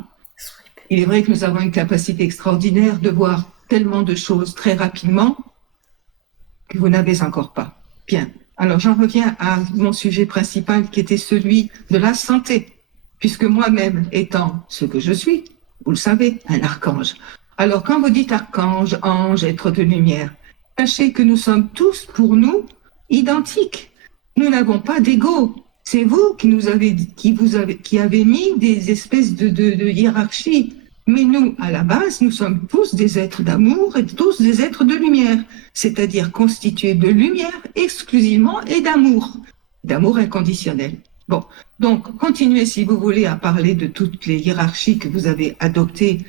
Il est vrai que nous avons une capacité extraordinaire de voir tellement de choses très rapidement que vous n'avez encore pas. Bien. Alors, j'en reviens à mon sujet principal qui était celui de la santé, puisque moi-même étant ce que je suis, vous le savez, un archange. Alors, quand vous dites archange, ange, être de lumière, sachez que nous sommes tous, pour nous, identiques. Nous n'avons pas d'ego. C'est vous qui avez mis des espèces de hiérarchie. Mais nous, à la base, nous sommes tous des êtres d'amour et tous des êtres de lumière, c'est-à-dire constitués de lumière exclusivement et d'amour inconditionnel. Bon, donc continuez si vous voulez à parler de toutes les hiérarchies que vous avez adoptées,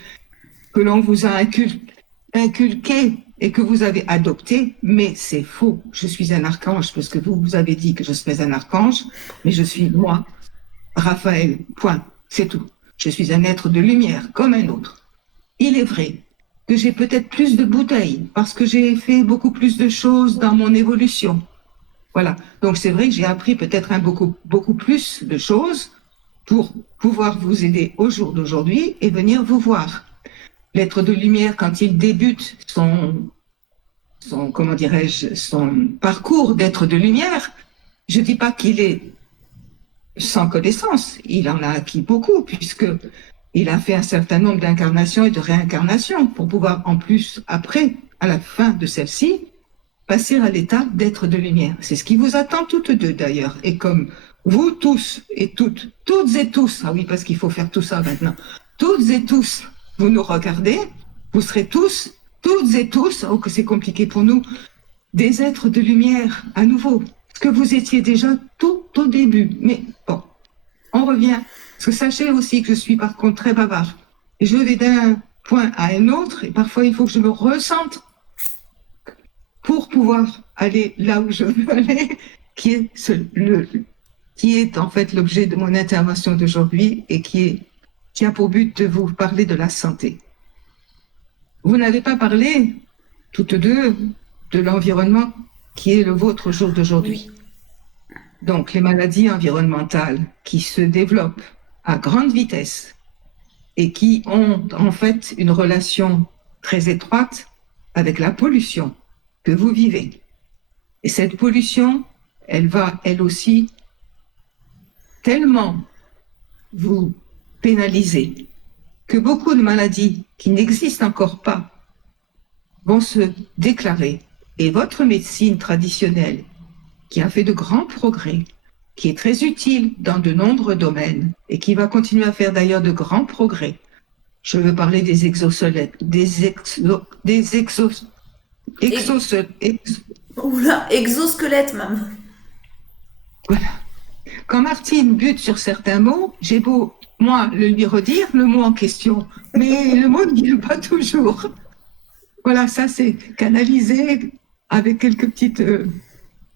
que l'on vous a inculquées et que vous avez adoptées, mais c'est faux. Je suis un archange parce que vous avez dit que je serais un archange, mais je suis moi, Raphaël, point, c'est tout. Je suis un être de lumière comme un autre. Il est vrai que j'ai peut-être plus de bouteilles parce que j'ai fait beaucoup plus de choses dans mon évolution. Voilà. Donc c'est vrai que j'ai appris peut-être beaucoup plus de choses pour pouvoir vous aider au jour d'aujourd'hui et venir vous voir. l'être de lumière, quand il débute comment dirais-je, son parcours d'être de lumière, je ne dis pas qu'il est sans connaissance. Il en a acquis beaucoup, puisque il a fait un certain nombre d'incarnations et de réincarnations pour pouvoir, en plus, après, à la fin de celle-ci, passer à l'état d'être de lumière. C'est ce qui vous attend toutes deux, d'ailleurs. Et comme vous tous et toutes et tous, ah oui, parce qu'il faut faire tout ça maintenant, toutes et tous, vous nous regardez, vous serez tous, toutes et tous, oh que c'est compliqué pour nous, des êtres de lumière à nouveau, ce que vous étiez déjà tout au début. Mais bon, on revient. Parce que sachez aussi que je suis par contre très bavard. Et je vais d'un point à un autre, et parfois il faut que je me recentre pour pouvoir aller là où je veux aller, qui est en fait l'objet de mon intervention d'aujourd'hui et qui a pour but de vous parler de la santé. Vous n'avez pas parlé, toutes deux, de l'environnement qui est le vôtre au jour d'aujourd'hui. Oui. Donc, les maladies environnementales qui se développent à grande vitesse et qui ont en fait une relation très étroite avec la pollution que vous vivez. Et cette pollution, elle va, elle aussi, tellement vous pénaliser que beaucoup de maladies qui n'existent encore pas vont se déclarer. Et votre médecine traditionnelle, qui a fait de grands progrès, qui est très utile dans de nombreux domaines et qui va continuer à faire d'ailleurs de grands progrès. Je veux parler des exosquelettes, exosquelette, maman. Voilà. Quand Martine bute sur certains mots, j'ai beau, moi, le lui redire, le mot en question, mais le mot ne vient pas toujours. Voilà, ça c'est canalisé avec quelques petites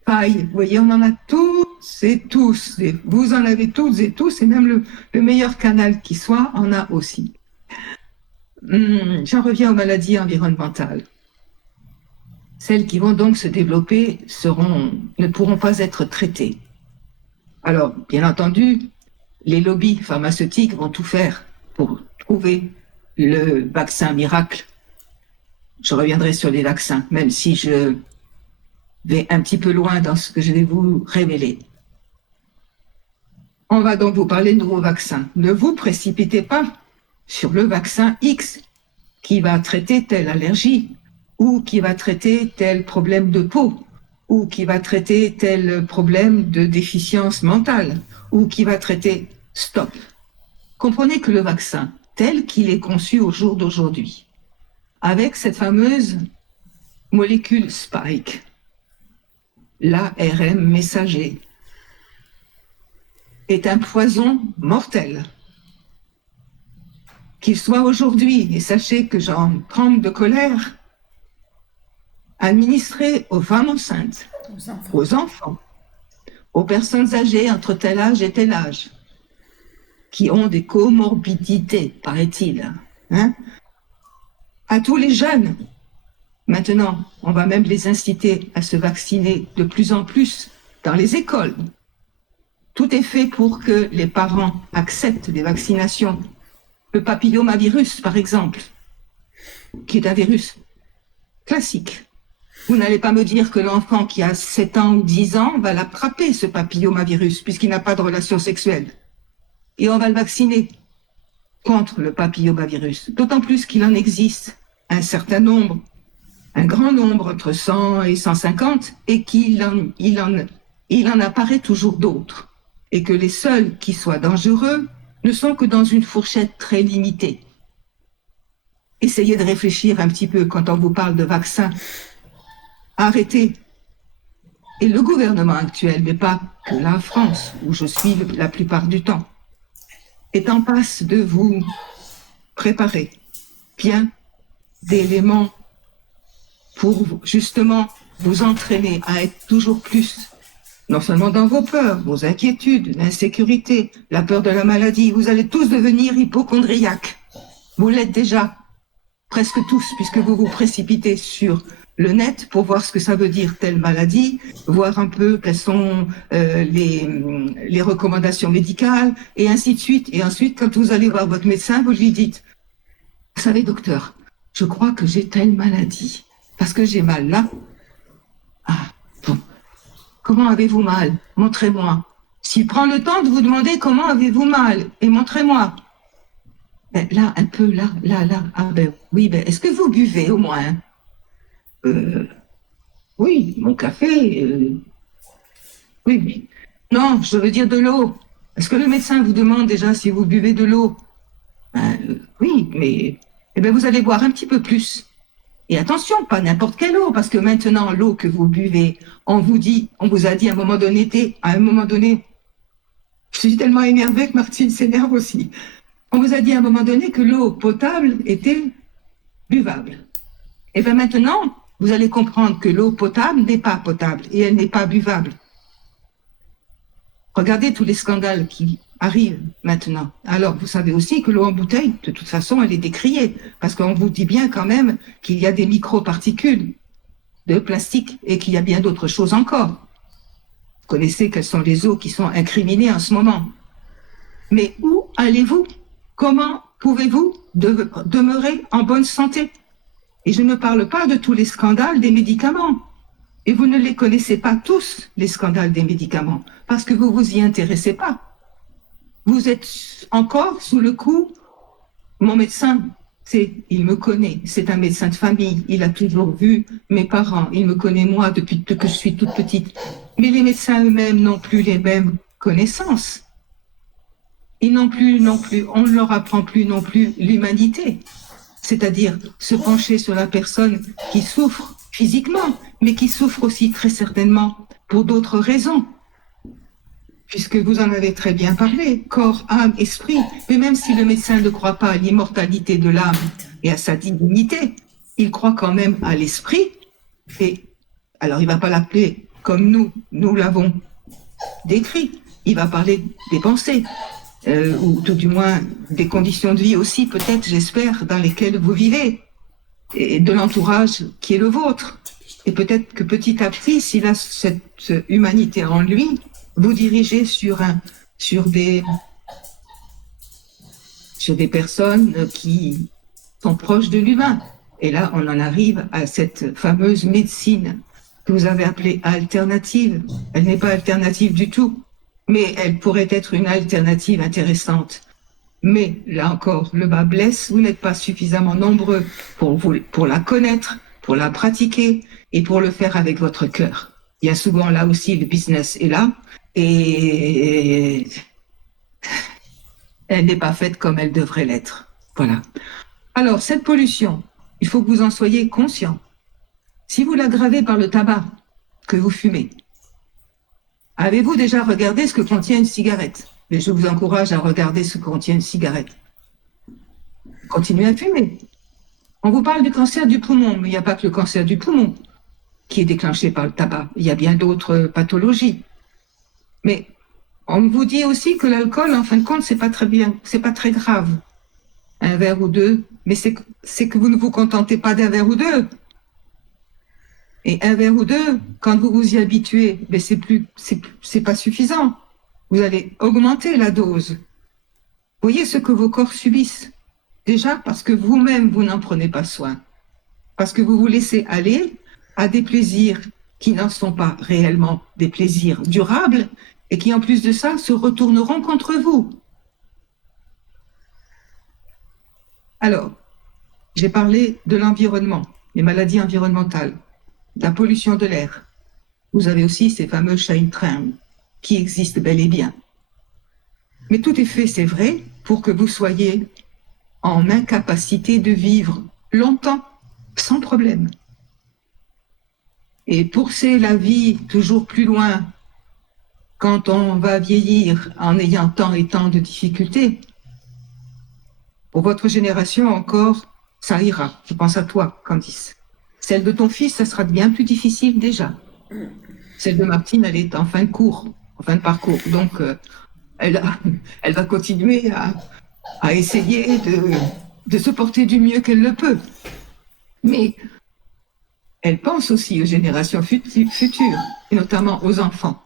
failles. Vous voyez, on en a tous et tous. Et vous en avez toutes et tous, et même le meilleur canal qui soit en a aussi. J'en reviens aux maladies environnementales. Celles qui vont donc se développer ne pourront pas être traitées. Alors, bien entendu, les lobbies pharmaceutiques vont tout faire pour trouver le vaccin miracle. Je reviendrai sur les vaccins, même si je vais un petit peu loin dans ce que je vais vous révéler. On va donc vous parler de nouveaux vaccins. Ne vous précipitez pas sur le vaccin X qui va traiter telle allergie ou qui va traiter tel problème de peau ou qui va traiter tel problème de déficience mentale ou qui va traiter... Stop. Comprenez que le vaccin, tel qu'il est conçu au jour d'aujourd'hui, avec cette fameuse molécule Spike, l'ARN messager, est un poison mortel. Qu'il soit aujourd'hui, et sachez que j'en tremble de colère, administré aux femmes enceintes, aux enfants, aux personnes âgées entre tel âge et tel âge, qui ont des comorbidités, paraît-il, à tous les jeunes. Maintenant, on va même les inciter à se vacciner de plus en plus dans les écoles. Tout est fait pour que les parents acceptent les vaccinations. Le papillomavirus, par exemple, qui est un virus classique. Vous n'allez pas me dire que l'enfant qui a 7 ans ou 10 ans va l'attraper, ce papillomavirus, puisqu'il n'a pas de relation sexuelle. Et on va le vacciner contre le papillomavirus. D'autant plus qu'il en existe un certain nombre, un grand nombre, entre 100 et 150, et qu'il en apparaît toujours d'autres. Et que les seuls qui soient dangereux ne sont que dans une fourchette très limitée. Essayez de réfléchir un petit peu quand on vous parle de vaccins. Arrêtez. Et le gouvernement actuel, mais pas que la France, où je suis la plupart du temps, est en passe de vous préparer bien d'éléments pour justement vous entraîner à être toujours plus, non seulement dans vos peurs, vos inquiétudes, l'insécurité, la peur de la maladie. Vous allez tous devenir hypochondriaques. Vous l'êtes déjà, presque tous, puisque vous vous précipitez sur le net pour voir ce que ça veut dire telle maladie, voir un peu quelles sont les recommandations médicales, et ainsi de suite. Et ensuite, quand vous allez voir votre médecin, vous lui dites Vous savez, docteur, je crois que j'ai telle maladie. Parce que j'ai mal là. Ah, bon. Comment avez-vous mal? Montrez-moi. S'il prend le temps de vous demander comment avez-vous mal, et montrez-moi. Ben, là, un peu, là. Ah ben oui, ben, est-ce que vous buvez au moins? Euh, oui, mon café. Oui, oui. Non, je veux dire de l'eau. Est-ce que le médecin vous demande déjà si vous buvez de l'eau? Ben, oui, mais eh ben, vous allez boire un petit peu plus. Et attention, pas n'importe quelle eau, parce que maintenant, l'eau que vous buvez, on vous a dit à un moment donné, je suis tellement énervée que Martine s'énerve aussi. On vous a dit à un moment donné que l'eau potable était buvable. Et bien maintenant, vous allez comprendre que l'eau potable n'est pas potable et elle n'est pas buvable. Regardez tous les scandales qui arrivent maintenant. Alors, vous savez aussi que l'eau en bouteille, de toute façon, elle est décriée, parce qu'on vous dit bien quand même qu'il y a des microparticules de plastique et qu'il y a bien d'autres choses encore. Vous connaissez quelles sont les eaux qui sont incriminées en ce moment. Mais où allez-vous? Comment pouvez-vous demeurer en bonne santé? Et je ne parle pas de tous les scandales des médicaments. Et vous ne les connaissez pas tous, les scandales des médicaments, parce que vous vous y intéressez pas. Vous êtes encore sous le coup, mon médecin, il me connaît, c'est un médecin de famille, il a toujours vu mes parents, il me connaît moi depuis que je suis toute petite. Mais les médecins eux-mêmes n'ont plus les mêmes connaissances. Ils n'ont plus non plus, on ne leur apprend plus non plus l'humanité, c'est-à-dire se pencher sur la personne qui souffre physiquement, mais qui souffre aussi très certainement pour d'autres raisons. Puisque vous en avez très bien parlé, corps, âme, esprit. Mais même si le médecin ne croit pas à l'immortalité de l'âme et à sa divinité, il croit quand même à l'esprit. Et alors, il ne va pas l'appeler comme nous l'avons décrit. Il va parler des pensées, ou tout du moins des conditions de vie aussi, peut-être, j'espère, dans lesquelles vous vivez, et de l'entourage qui est le vôtre. Et peut-être que petit à petit, s'il a cette humanité en lui, vous dirigez sur des personnes qui sont proches de l'humain. Et là, on en arrive à cette fameuse médecine que vous avez appelée alternative. Elle n'est pas alternative du tout, mais elle pourrait être une alternative intéressante. Mais là encore, le bas blesse, vous n'êtes pas suffisamment nombreux pour la connaître, pour la pratiquer et pour le faire avec votre cœur. Il y a souvent là aussi, le business est là, et elle n'est pas faite comme elle devrait l'être. Voilà. Alors, cette pollution, il faut que vous en soyez conscient. Si vous l'aggravez par le tabac que vous fumez, avez-vous déjà regardé ce que contient une cigarette? Mais je vous encourage à regarder ce que contient une cigarette. Continuez à fumer. On vous parle du cancer du poumon, mais il n'y a pas que le cancer du poumon qui est déclenché par le tabac. Il y a bien d'autres pathologies. Mais on vous dit aussi que l'alcool, en fin de compte, c'est pas très grave. Un verre ou deux, mais c'est que vous ne vous contentez pas d'un verre ou deux. Et un verre ou deux, quand vous vous y habituez, mais c'est pas suffisant. Vous allez augmenter la dose. Voyez ce que vos corps subissent. Déjà parce que vous-même, vous n'en prenez pas soin. Parce que vous vous laissez aller à des plaisirs qui n'en sont pas réellement des plaisirs durables et qui, en plus de ça, se retourneront contre vous. Alors, j'ai parlé de l'environnement, les maladies environnementales, de la pollution de l'air. Vous avez aussi ces fameux Scheintraum qui existent bel et bien. Mais tout est fait, c'est vrai, pour que vous soyez en incapacité de vivre longtemps, sans problème. Et pousser la vie toujours plus loin, quand on va vieillir en ayant tant et tant de difficultés, pour votre génération encore, ça ira. Je pense à toi, Candice. Celle de ton fils, ça sera bien plus difficile déjà. Celle de Martine, elle est en fin de cours, en fin de parcours. Donc, elle va continuer à essayer de se porter du mieux qu'elle le peut. Mais elle pense aussi aux générations futures, et notamment aux enfants.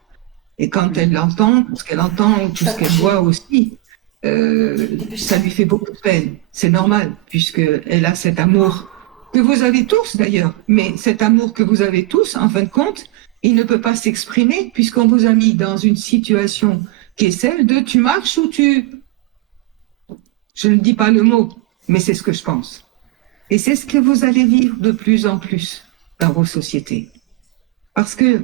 Et quand elle l'entend, tout ce qu'elle entend, tout ce qu'elle voit aussi, ça lui fait beaucoup de peine. C'est normal, puisqu'elle a cet amour que vous avez tous d'ailleurs. Mais cet amour que vous avez tous, en fin de compte, il ne peut pas s'exprimer puisqu'on vous a mis dans une situation qui est celle de tu marches ou tu... Je ne dis pas le mot, mais c'est ce que je pense. Et c'est ce que vous allez vivre de plus en plus dans vos sociétés. Parce que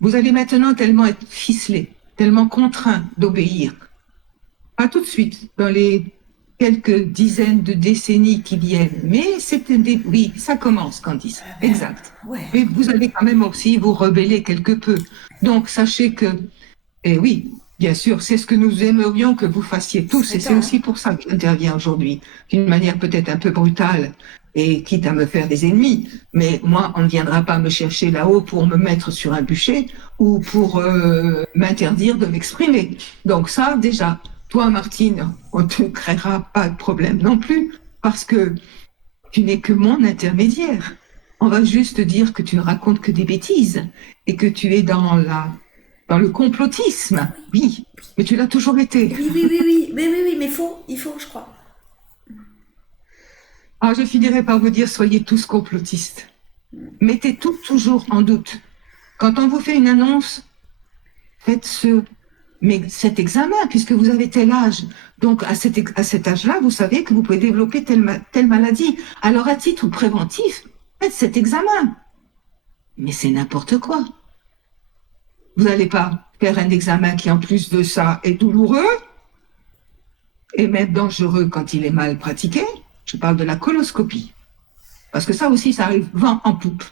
vous allez maintenant tellement être ficelé, tellement contraint d'obéir. Pas tout de suite, dans les quelques dizaines de décennies qui viennent. Mais oui, ça commence, Candice. Exact. Ouais. Mais vous allez quand même aussi vous rebeller quelque peu. Donc, sachez que, et oui, bien sûr, c'est ce que nous aimerions que vous fassiez tous. Et c'est aussi pour ça que j'interviens aujourd'hui, d'une manière peut-être un peu brutale, et quitte à me faire des ennemis. Mais moi, on ne viendra pas me chercher là-haut pour me mettre sur un bûcher ou pour m'interdire de m'exprimer. Donc ça, déjà, toi, Martine, on ne te créera pas de problème non plus, parce que tu n'es que mon intermédiaire. On va juste dire que tu ne racontes que des bêtises et que tu es dans le complotisme. Oui, mais tu l'as toujours été. Oui, mais il faut, je crois. Alors, je finirai par vous dire, soyez tous complotistes. Mettez tout toujours en doute. Quand on vous fait une annonce, faites cet examen, puisque vous avez tel âge. Donc, à cet âge-là, vous savez que vous pouvez développer telle maladie. Alors, à titre préventif, faites cet examen. Mais c'est n'importe quoi. Vous n'allez pas faire un examen qui, en plus de ça, est douloureux et même dangereux quand il est mal pratiqué. Je parle de la coloscopie. Parce que ça aussi, ça arrive vent en poupe.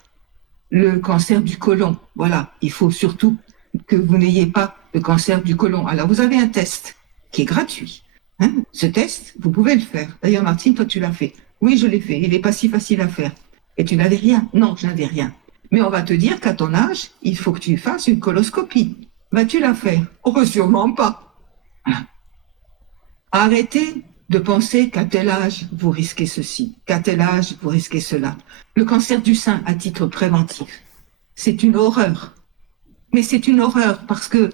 Le cancer du côlon, voilà, il faut surtout que vous n'ayez pas de cancer du côlon. Alors, vous avez un test qui est gratuit. Hein. Ce test, vous pouvez le faire. D'ailleurs, Martine, toi, tu l'as fait. Oui, je l'ai fait. Il n'est pas si facile à faire. Et tu n'avais rien? Non, je n'avais rien. Mais on va te dire qu'à ton âge, il faut que tu fasses une coloscopie. Vas-tu la faire? Oh, sûrement pas. Voilà. Arrêtez de penser qu'à tel âge, vous risquez ceci, qu'à tel âge, vous risquez cela. Le cancer du sein à titre préventif, c'est une horreur. Mais c'est une horreur parce que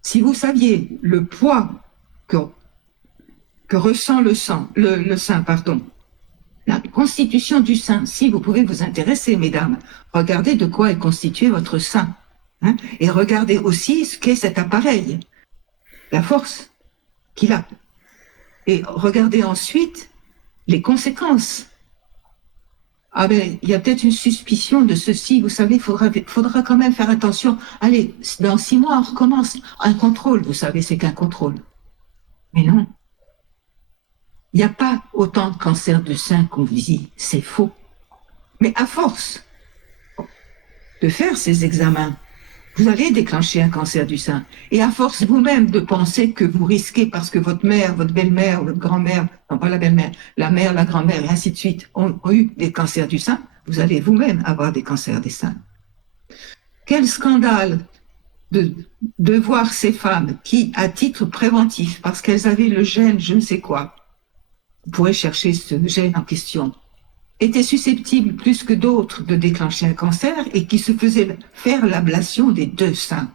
si vous saviez le poids que ressent le sein, la constitution du sein, si vous pouvez vous intéresser, mesdames, regardez de quoi est constitué votre sein. Hein, et regardez aussi ce qu'est cet appareil, la force qu'il a. Et regardez ensuite les conséquences. Ah ben, il y a peut-être une suspicion de ceci. Vous savez, il faudra quand même faire attention. Allez, dans 6 mois, on recommence. Un contrôle, vous savez, c'est qu'un contrôle. Mais non. Il n'y a pas autant de cancer du sein qu'on vous dit. C'est faux. Mais à force de faire ces examens, vous allez déclencher un cancer du sein. Et à force vous-même de penser que vous risquez parce que votre mère, votre belle-mère, votre grand-mère, non pas la belle-mère, la mère, la grand-mère, et ainsi de suite, ont eu des cancers du sein, vous allez vous-même avoir des cancers des seins. Quel scandale de voir ces femmes qui, à titre préventif, parce qu'elles avaient le gène je ne sais quoi, vous pourrez chercher ce gène en question, étaient susceptibles plus que d'autres de déclencher un cancer et qui se faisaient faire l'ablation des 2 seins.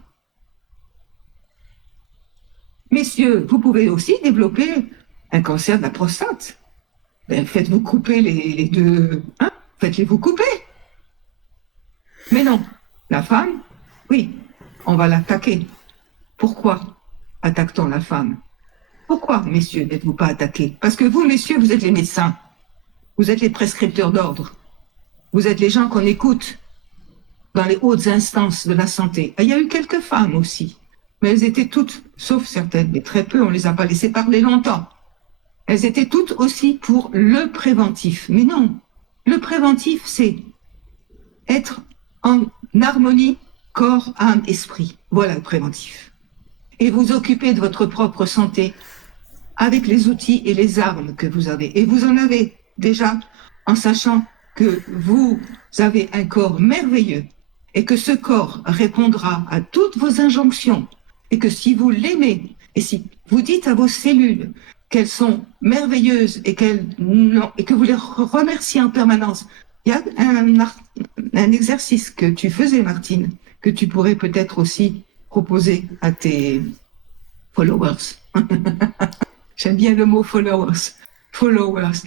Messieurs, vous pouvez aussi développer un cancer de la prostate. Ben, faites-vous couper les 2, hein? Faites-les-vous couper. Mais non, la femme, oui, on va l'attaquer. Pourquoi attaque-t-on la femme? Pourquoi, messieurs, n'êtes-vous pas attaqués? Parce que vous, messieurs, vous êtes les médecins. Vous êtes les prescripteurs d'ordre. Vous êtes les gens qu'on écoute dans les hautes instances de la santé. Et il y a eu quelques femmes aussi, mais elles étaient toutes, sauf certaines, mais très peu, on ne les a pas laissées parler longtemps. Elles étaient toutes aussi pour le préventif. Mais non, le préventif, c'est être en harmonie corps, âme, esprit. Voilà le préventif. Et vous occuper de votre propre santé avec les outils et les armes que vous avez. Et vous en avez déjà en sachant que vous avez un corps merveilleux et que ce corps répondra à toutes vos injonctions et que si vous l'aimez et si vous dites à vos cellules qu'elles sont merveilleuses et que vous les remerciez en permanence, il y a un exercice que tu faisais, Martine, que tu pourrais peut-être aussi proposer à tes followers. J'aime bien le mot followers. Followers.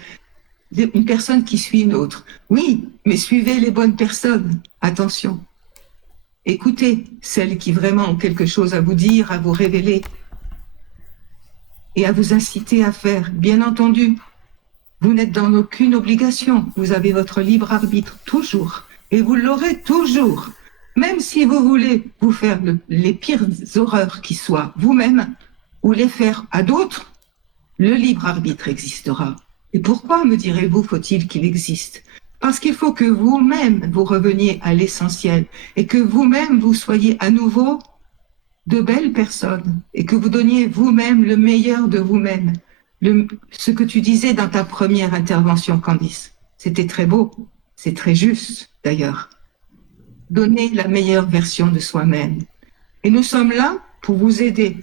Une personne qui suit une autre. Oui, mais suivez les bonnes personnes. Attention. Écoutez celles qui vraiment ont quelque chose à vous dire, à vous révéler et à vous inciter à faire. Bien entendu, vous n'êtes dans aucune obligation. Vous avez votre libre arbitre toujours. Et vous l'aurez toujours. Même si vous voulez vous faire les pires horreurs qui soient vous-même ou les faire à d'autres, le libre arbitre existera. Et pourquoi, me direz-vous, faut-il qu'il existe? Parce qu'il faut que vous-même vous reveniez à l'essentiel et que vous-même vous soyez à nouveau de belles personnes et que vous donniez vous-même le meilleur de vous-même. Ce que tu disais dans ta première intervention, Candice, c'était très beau, c'est très juste d'ailleurs. Donner la meilleure version de soi-même. Et nous sommes là pour vous aider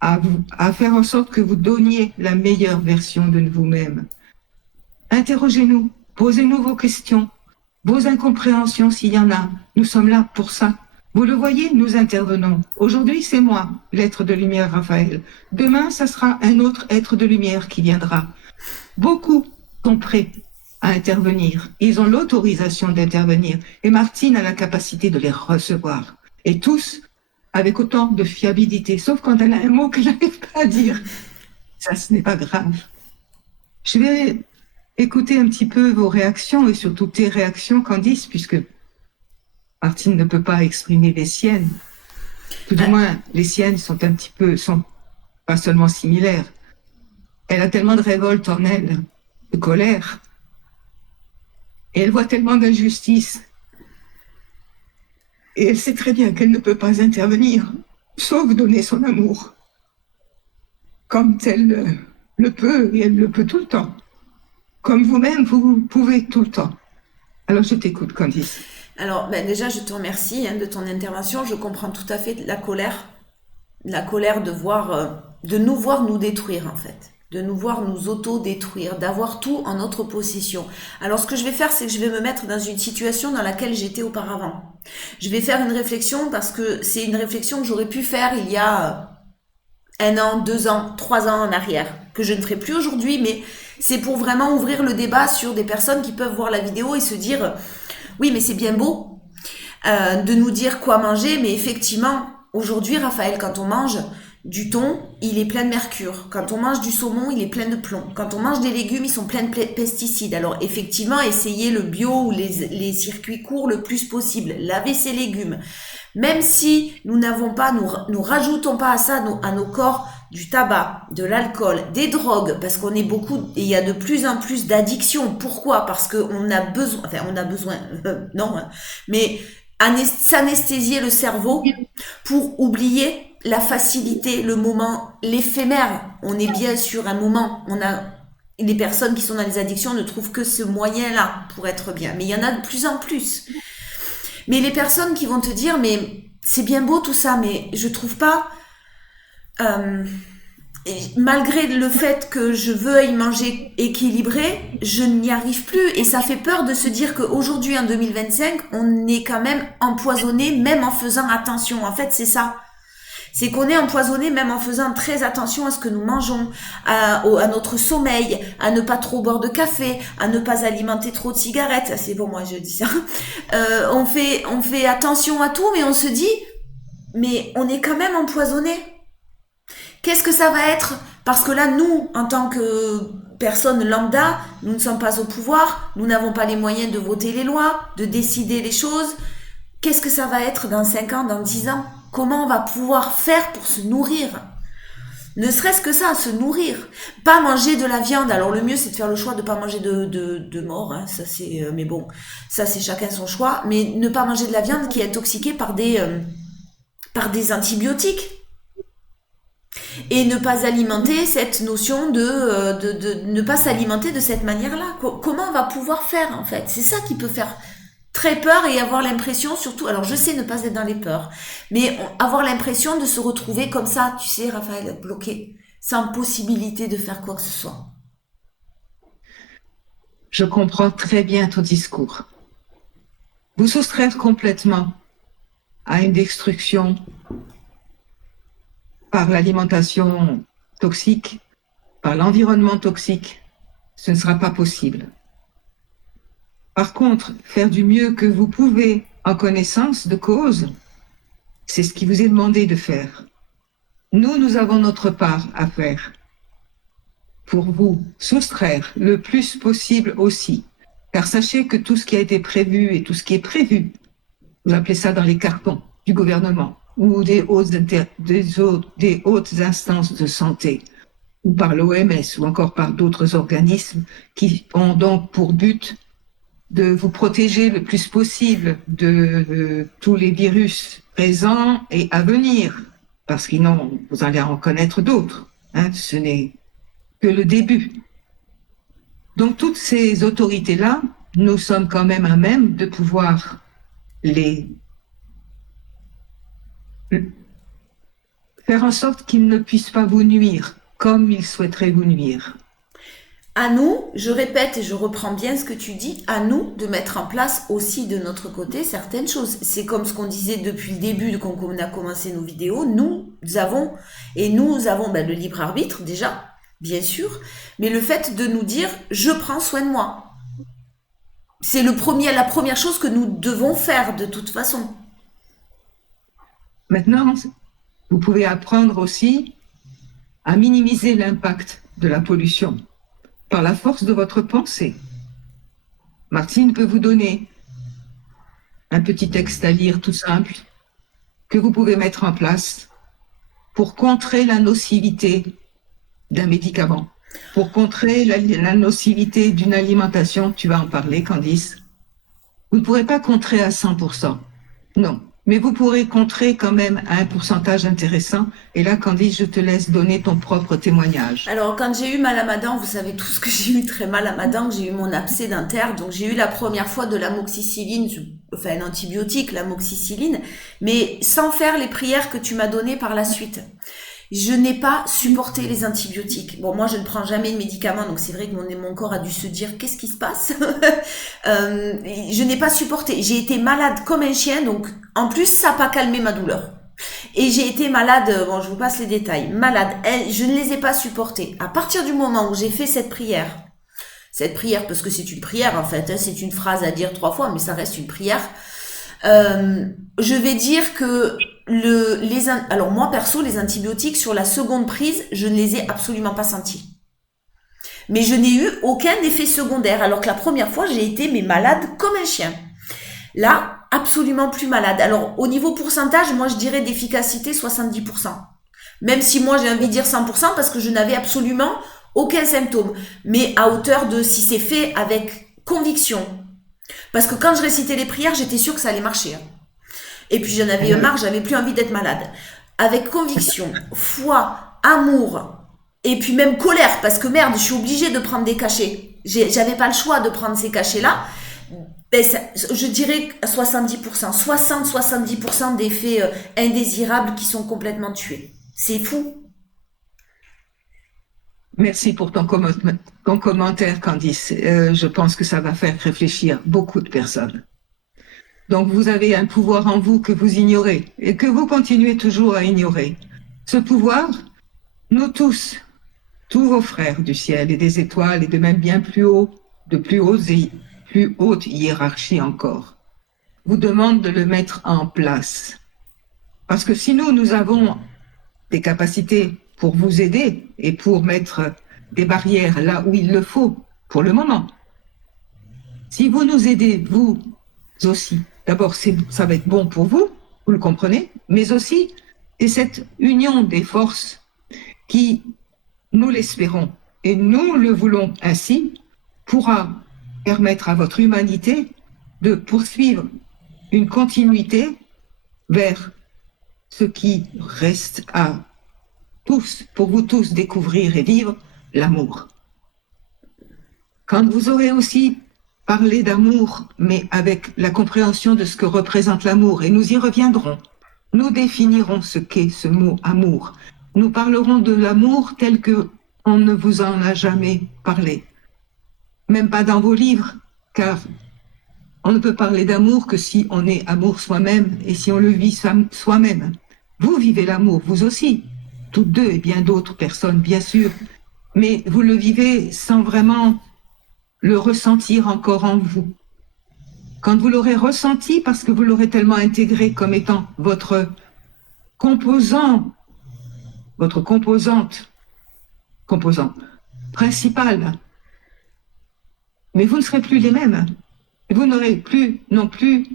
à faire en sorte que vous donniez la meilleure version de vous-même. Interrogez-nous, posez-nous vos questions, vos incompréhensions s'il y en a. Nous sommes là pour ça. Vous le voyez, nous intervenons. Aujourd'hui, c'est moi, l'être de lumière Raphaël. Demain, ça sera un autre être de lumière qui viendra. Beaucoup sont prêts à intervenir. Ils ont l'autorisation d'intervenir. Et Martine a la capacité de les recevoir. Et tous avec autant de fiabilité. Sauf quand elle a un mot qu'elle n'arrive pas à dire. Ça, ce n'est pas grave. Je vais écouter un petit peu vos réactions et surtout tes réactions, Candice, puisque Martine ne peut pas exprimer les siennes. Tout du moins, les siennes sont pas seulement similaires. Elle a tellement de révolte en elle, de colère. Et elle voit tellement d'injustice. Et elle sait très bien qu'elle ne peut pas intervenir, sauf donner son amour. Comme elle le peut, et elle le peut tout le temps. Comme vous-même, vous pouvez tout le temps. Alors je t'écoute, Candice. Alors, déjà, je te remercie de ton intervention. Je comprends tout à fait la colère de nous voir nous détruire, en fait, de nous voir nous auto-détruire, d'avoir tout en notre possession. Alors, ce que je vais faire, c'est que je vais me mettre dans une situation dans laquelle j'étais auparavant. Je vais faire une réflexion parce que c'est une réflexion que j'aurais pu faire il y a 1 an, 2 ans, 3 ans en arrière, que je ne ferai plus aujourd'hui, mais c'est pour vraiment ouvrir le débat sur des personnes qui peuvent voir la vidéo et se dire oui, mais c'est bien beau de nous dire quoi manger, mais effectivement, aujourd'hui, Raphaël, quand on mange du thon, il est plein de mercure. Quand on mange du saumon, il est plein de plomb. Quand on mange des légumes, ils sont pleins de pesticides. Alors effectivement, essayez le bio ou les circuits courts le plus possible. Lavez ces légumes. Même si nous n'avons pas, nous rajoutons pas à ça, à nos corps, du tabac, de l'alcool, des drogues, parce qu'on est beaucoup, et il y a de plus en plus d'addictions. Pourquoi? Parce qu'on a besoin, non, mais s'anesthésier le cerveau pour oublier la facilité, le moment, l'éphémère. On est bien sur un moment, les personnes qui sont dans les addictions ne trouvent que ce moyen-là pour être bien. Mais il y en a de plus en plus. Mais les personnes qui vont te dire, mais c'est bien beau tout ça, mais je trouve pas, malgré le fait que je veuille manger équilibré, je n'y arrive plus. Et ça fait peur de se dire qu'aujourd'hui, en 2025, on est quand même empoisonné, même en faisant attention. En fait, c'est ça. C'est qu'on est empoisonné même en faisant très attention à ce que nous mangeons, à notre sommeil, à ne pas trop boire de café, à ne pas alimenter trop de cigarettes. C'est bon, moi je dis ça. On fait attention à tout, mais on se dit, mais on est quand même empoisonné. Qu'est-ce que ça va être? Parce que là, nous, en tant que personnes lambda, nous ne sommes pas au pouvoir, nous n'avons pas les moyens de voter les lois, de décider les choses. Qu'est-ce que ça va être dans 5 ans, dans 10 ans? Comment on va pouvoir faire pour se nourrir? Ne serait-ce que ça, se nourrir. Pas manger de la viande. Alors le mieux, c'est de faire le choix de pas manger de mort. Ça c'est, mais bon, ça c'est chacun son choix. Mais ne pas manger de la viande qui est intoxiquée par des antibiotiques. Et ne pas alimenter cette notion de ne pas s'alimenter de cette manière-là. Comment on va pouvoir faire en fait? C'est ça qui peut faire très peur et avoir l'impression surtout, alors je sais ne pas être dans les peurs, mais avoir l'impression de se retrouver comme ça, tu sais Raphaël, bloqué, sans possibilité de faire quoi que ce soit. Je comprends très bien ton discours. Vous soustraire complètement à une destruction par l'alimentation toxique, par l'environnement toxique, ce ne sera pas possible. Par contre, faire du mieux que vous pouvez en connaissance de cause, c'est ce qui vous est demandé de faire. Nous avons notre part à faire pour vous soustraire le plus possible aussi. Car sachez que tout ce qui a été prévu et tout ce qui est prévu, vous appelez ça dans les cartons du gouvernement ou des hautes instances de santé, ou par l'OMS ou encore par d'autres organismes qui ont donc pour but de vous protéger le plus possible de tous les virus présents et à venir, parce que sinon vous allez en connaître d'autres. Ce n'est que le début. Donc toutes ces autorités-là, nous sommes quand même à même de pouvoir les faire en sorte qu'ils ne puissent pas vous nuire comme ils souhaiteraient vous nuire. À nous, je répète et je reprends bien ce que tu dis, à nous de mettre en place aussi de notre côté certaines choses. C'est comme ce qu'on disait depuis le début quand on a commencé nos vidéos, nous avons le libre arbitre déjà, bien sûr, mais le fait de nous dire je prends soin de moi. C'est la première chose que nous devons faire de toute façon. Maintenant, vous pouvez apprendre aussi à minimiser l'impact de la pollution par la force de votre pensée. Martine peut vous donner un petit texte à lire tout simple que vous pouvez mettre en place pour contrer la nocivité d'un médicament, pour contrer la nocivité d'une alimentation. Tu vas en parler, Candice. Vous ne pourrez pas contrer à 100%, non. Mais vous pourrez contrer quand même à un pourcentage intéressant. Et là, Candice, je te laisse donner ton propre témoignage. Alors, quand j'ai eu mal à ma dent, vous savez tous que j'ai eu très mal à ma dent, j'ai eu mon abcès dentaire. Donc, j'ai eu la première fois de l'amoxicilline, enfin un antibiotique, l'amoxicilline, mais sans faire les prières que tu m'as données par la suite. Je n'ai pas supporté les antibiotiques. Bon, moi, je ne prends jamais de médicaments, donc c'est vrai que mon corps a dû se dire qu'est-ce qui se passe. Je n'ai pas supporté. J'ai été malade comme un chien, donc en plus, ça n'a pas calmé ma douleur. Et j'ai été malade, bon, je vous passe les détails, malade. Je ne les ai pas supportés. À partir du moment où j'ai fait cette prière, parce que c'est une prière en fait, c'est une phrase à dire 3 fois, mais ça reste une prière. Je vais dire que alors moi perso, les antibiotiques sur la seconde prise, je ne les ai absolument pas sentis. Mais je n'ai eu aucun effet secondaire, alors que la première fois, j'ai été malade comme un chien. Là, absolument plus malade. Alors au niveau pourcentage, moi je dirais d'efficacité 70%. Même si moi j'ai envie de dire 100% parce que je n'avais absolument aucun symptôme. Mais à hauteur de si c'est fait avec conviction. Parce que quand je récitais les prières, j'étais sûre que ça allait marcher. Et puis j'en avais marre, j'avais plus envie d'être malade. Avec conviction, foi, amour, et puis même colère, parce que merde, je suis obligée de prendre des cachets. J'avais pas le choix de prendre ces cachets-là. Ben ça, je dirais 70%, 60-70% d'effets indésirables qui sont complètement tués. C'est fou. Merci pour ton commentaire, Candice. Je pense que ça va faire réfléchir beaucoup de personnes. Donc vous avez un pouvoir en vous que vous ignorez et que vous continuez toujours à ignorer. Ce pouvoir, nous tous, tous vos frères du ciel et des étoiles et de même bien plus haut, de plus haute hiérarchie encore, vous demande de le mettre en place. Parce que si nous avons des capacités pour vous aider et pour mettre des barrières là où il le faut, pour le moment. Si vous nous aidez, vous aussi, d'abord, ça va être bon pour vous, vous le comprenez, mais aussi, c'est cette union des forces qui, nous l'espérons, et nous le voulons ainsi, pourra permettre à votre humanité de poursuivre une continuité vers ce qui reste à tous, pour vous tous découvrir et vivre l'amour. Quand vous aurez aussi parlé d'amour, mais avec la compréhension de ce que représente l'amour, et nous y reviendrons, nous définirons ce qu'est ce mot amour. Nous parlerons de l'amour tel que on ne vous en a jamais parlé. Même pas dans vos livres, car on ne peut parler d'amour que si on est amour soi-même et si on le vit soi-même. Vous vivez l'amour, vous aussi. toutes deux et bien d'autres personnes, bien sûr, mais vous le vivez sans vraiment le ressentir encore en vous. Quand vous l'aurez ressenti, parce que vous l'aurez tellement intégré comme étant composant, votre composant principal, mais vous ne serez plus les mêmes. Vous n'aurez plus non plus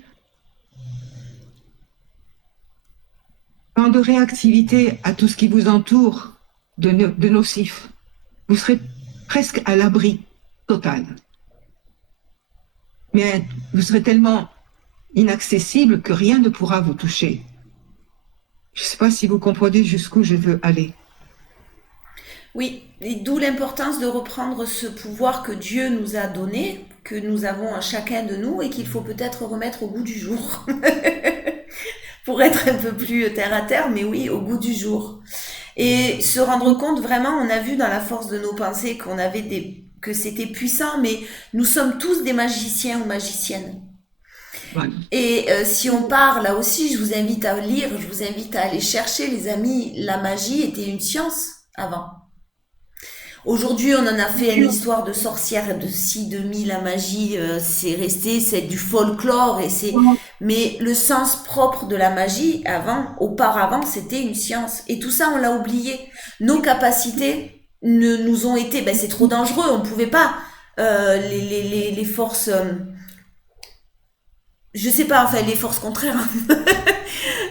tant de réactivité à tout ce qui vous entoure de nocif. Vous serez presque à l'abri total. Mais vous serez tellement inaccessible que rien ne pourra vous toucher. Je ne sais pas si vous comprenez jusqu'où je veux aller. Oui, et d'où l'importance de reprendre ce pouvoir que Dieu nous a donné, que nous avons à chacun de nous et qu'il faut peut-être remettre au goût du jour. Pour être un peu plus terre à terre, mais oui, au goût du jour. Et se rendre compte vraiment, on a vu dans la force de nos pensées que c'était puissant, mais nous sommes tous des magiciens ou magiciennes. Ouais. Et si on part là aussi, je vous invite à lire, je vous invite à aller chercher, les amis, la magie était une science avant. Aujourd'hui, on en a fait une histoire de sorcière, de ci, de mi, la magie, c'est resté, c'est du folklore mais le sens propre de la magie, auparavant, c'était une science. Et tout ça, on l'a oublié. Nos capacités nous ont été, c'est trop dangereux, on pouvait pas, les forces, je sais pas, enfin, les forces contraires,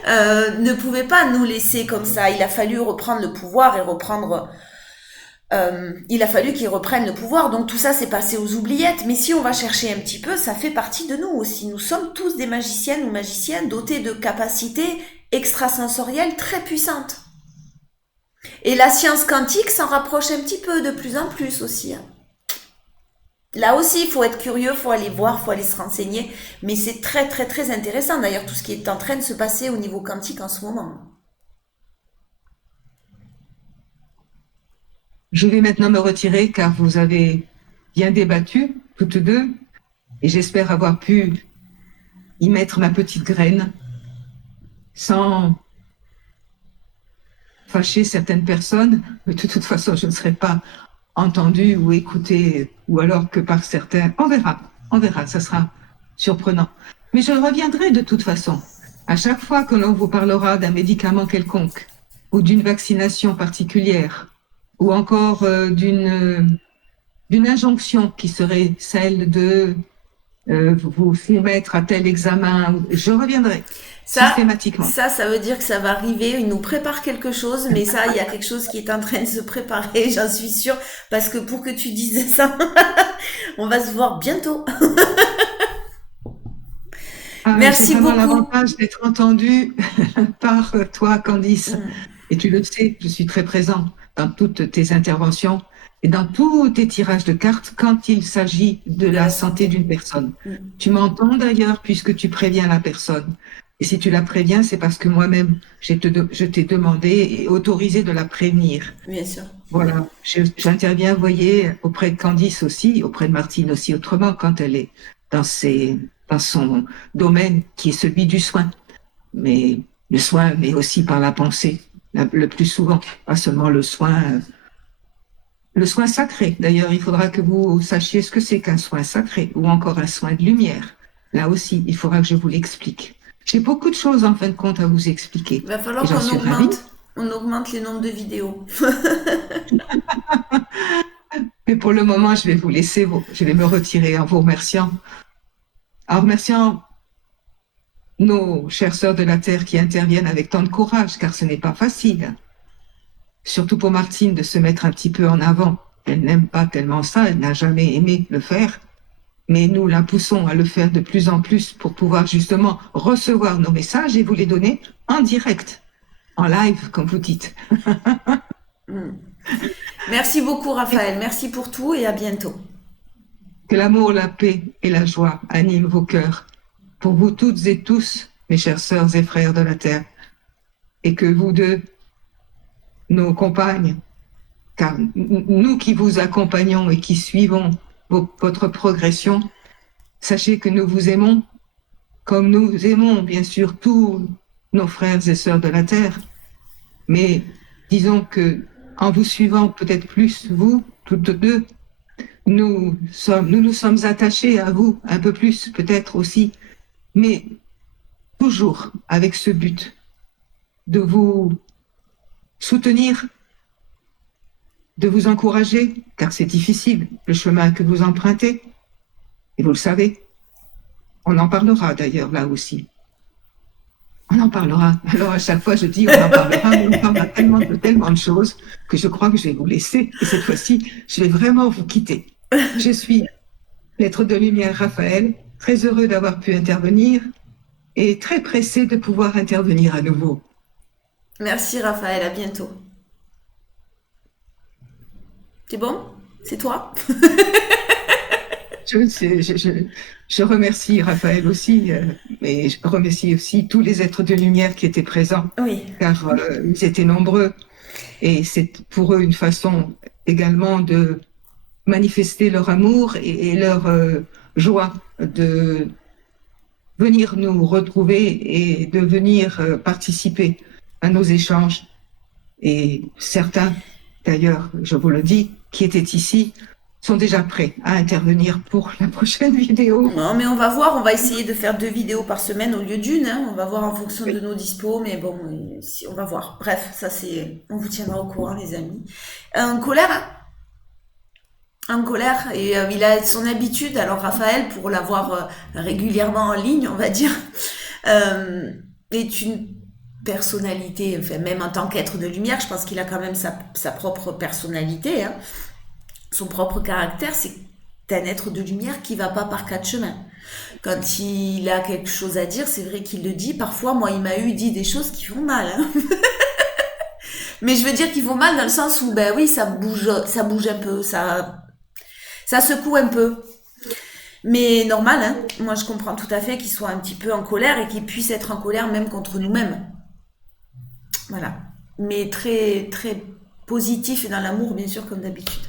ne pouvaient pas nous laisser comme ça. Il a fallu reprendre le pouvoir et il a fallu qu'ils reprennent le pouvoir, donc tout ça s'est passé aux oubliettes. Mais si on va chercher un petit peu, ça fait partie de nous aussi. Nous sommes tous des magiciennes ou magiciens dotés de capacités extrasensorielles très puissantes. Et la science quantique s'en rapproche un petit peu de plus en plus aussi. Là aussi, il faut être curieux, il faut aller voir, il faut aller se renseigner. Mais c'est très très très intéressant d'ailleurs tout ce qui est en train de se passer au niveau quantique en ce moment. Je vais maintenant me retirer car vous avez bien débattu, toutes deux, et j'espère avoir pu y mettre ma petite graine sans fâcher certaines personnes. Mais de toute façon, je ne serai pas entendue ou écoutée, ou alors que par certains. On verra, ça sera surprenant. Mais je reviendrai de toute façon. À chaque fois que l'on vous parlera d'un médicament quelconque, ou d'une vaccination particulière, ou encore d'une injonction qui serait celle de vous soumettre à tel examen, je reviendrai systématiquement. Ça veut dire que ça va arriver. Il nous prépare quelque chose, mais ça, il y a quelque chose qui est en train de se préparer, j'en suis sûre, parce que pour que tu dises ça, on va se voir bientôt. Merci beaucoup. J'ai vraiment l'avantage d'être entendue par toi, Candice. Et tu le sais, je suis très présent dans toutes tes interventions et dans tous tes tirages de cartes quand il s'agit de la santé d'une personne. Tu m'entends d'ailleurs puisque tu préviens la personne. Et si tu la préviens, c'est parce que moi-même, je t'ai demandé et autorisé de la prévenir. Bien sûr. Voilà, j'interviens, vous voyez, auprès de Candice aussi, auprès de Martine aussi, autrement, quand elle est dans son domaine qui est celui du soin. Mais le soin, mais aussi par la pensée, le plus souvent, pas seulement le soin sacré. D'ailleurs, il faudra que vous sachiez ce que c'est qu'un soin sacré ou encore un soin de lumière. Là aussi, il faudra que je vous l'explique. J'ai beaucoup de choses en fin de compte à vous expliquer. Il va falloir qu'on augmente les nombres de vidéos. Mais pour le moment, je vais vous laisser, je vais me retirer en vous remerciant. En remerciant nos chères sœurs de la Terre qui interviennent avec tant de courage, car ce n'est pas facile. Surtout pour Martine de se mettre un petit peu en avant. Elle n'aime pas tellement ça, elle n'a jamais aimé le faire. Mais nous la poussons à le faire de plus en plus pour pouvoir justement recevoir nos messages et vous les donner en direct, en live, comme vous dites. Merci beaucoup, Raphaël. Merci pour tout et à bientôt. Que l'amour, la paix et la joie animent vos cœurs. Pour vous toutes et tous, mes chères sœurs et frères de la Terre. Et que vous deux, nos compagnes, car nous qui vous accompagnons et qui suivons votre progression, sachez que nous vous aimons comme nous aimons bien sûr tous nos frères et sœurs de la Terre, mais disons que en vous suivant peut-être plus, vous, toutes deux, nous sommes attachés à vous un peu plus, peut-être aussi, mais toujours avec ce but de vous soutenir, de vous encourager, car c'est difficile le chemin que vous empruntez, et vous le savez. On en parlera d'ailleurs là aussi. On en parlera. Alors à chaque fois je dis on en parlera, mais on parlera tellement de choses que je crois que je vais vous laisser. Et cette fois-ci, je vais vraiment vous quitter. Je suis l'être de lumière Raphaël, très heureux d'avoir pu intervenir et très pressé de pouvoir intervenir à nouveau. Merci Raphaël, à bientôt. C'est bon? C'est toi? Je remercie Raphaël aussi, mais je remercie aussi tous les êtres de lumière qui étaient présents, Oui. car ils étaient nombreux. Et c'est pour eux une façon également de manifester leur amour et leur joie de venir nous retrouver et de venir participer à nos échanges. Et certains, d'ailleurs, je vous le dis, qui étaient ici, sont déjà prêts à intervenir pour la prochaine vidéo. Non, mais on va voir, on va essayer de faire 2 vidéos par semaine au lieu d'une, hein. On va voir en fonction de nos dispos, mais bon, on va voir. Bref, ça c'est, on vous tiendra au courant, les amis. En colère, hein, en colère, et il a son habitude, alors Raphaël, pour l'avoir régulièrement en ligne, on va dire, est une personnalité, enfin, même en tant qu'être de lumière, je pense qu'il a quand même sa propre personnalité, hein, son propre caractère. C'est un être de lumière qui va pas par 4 chemins. Quand il a quelque chose à dire, c'est vrai qu'il le dit. Parfois, moi, il m'a dit des choses qui font mal, hein. Mais je veux dire qu'ils font mal dans le sens où, ben oui, ça bouge un peu, ça secoue un peu. Mais normal, hein. Moi, je comprends tout à fait qu'il soit un petit peu en colère et qu'il puisse être en colère même contre nous-mêmes. Voilà. Mais très, très positif et dans l'amour, bien sûr, comme d'habitude.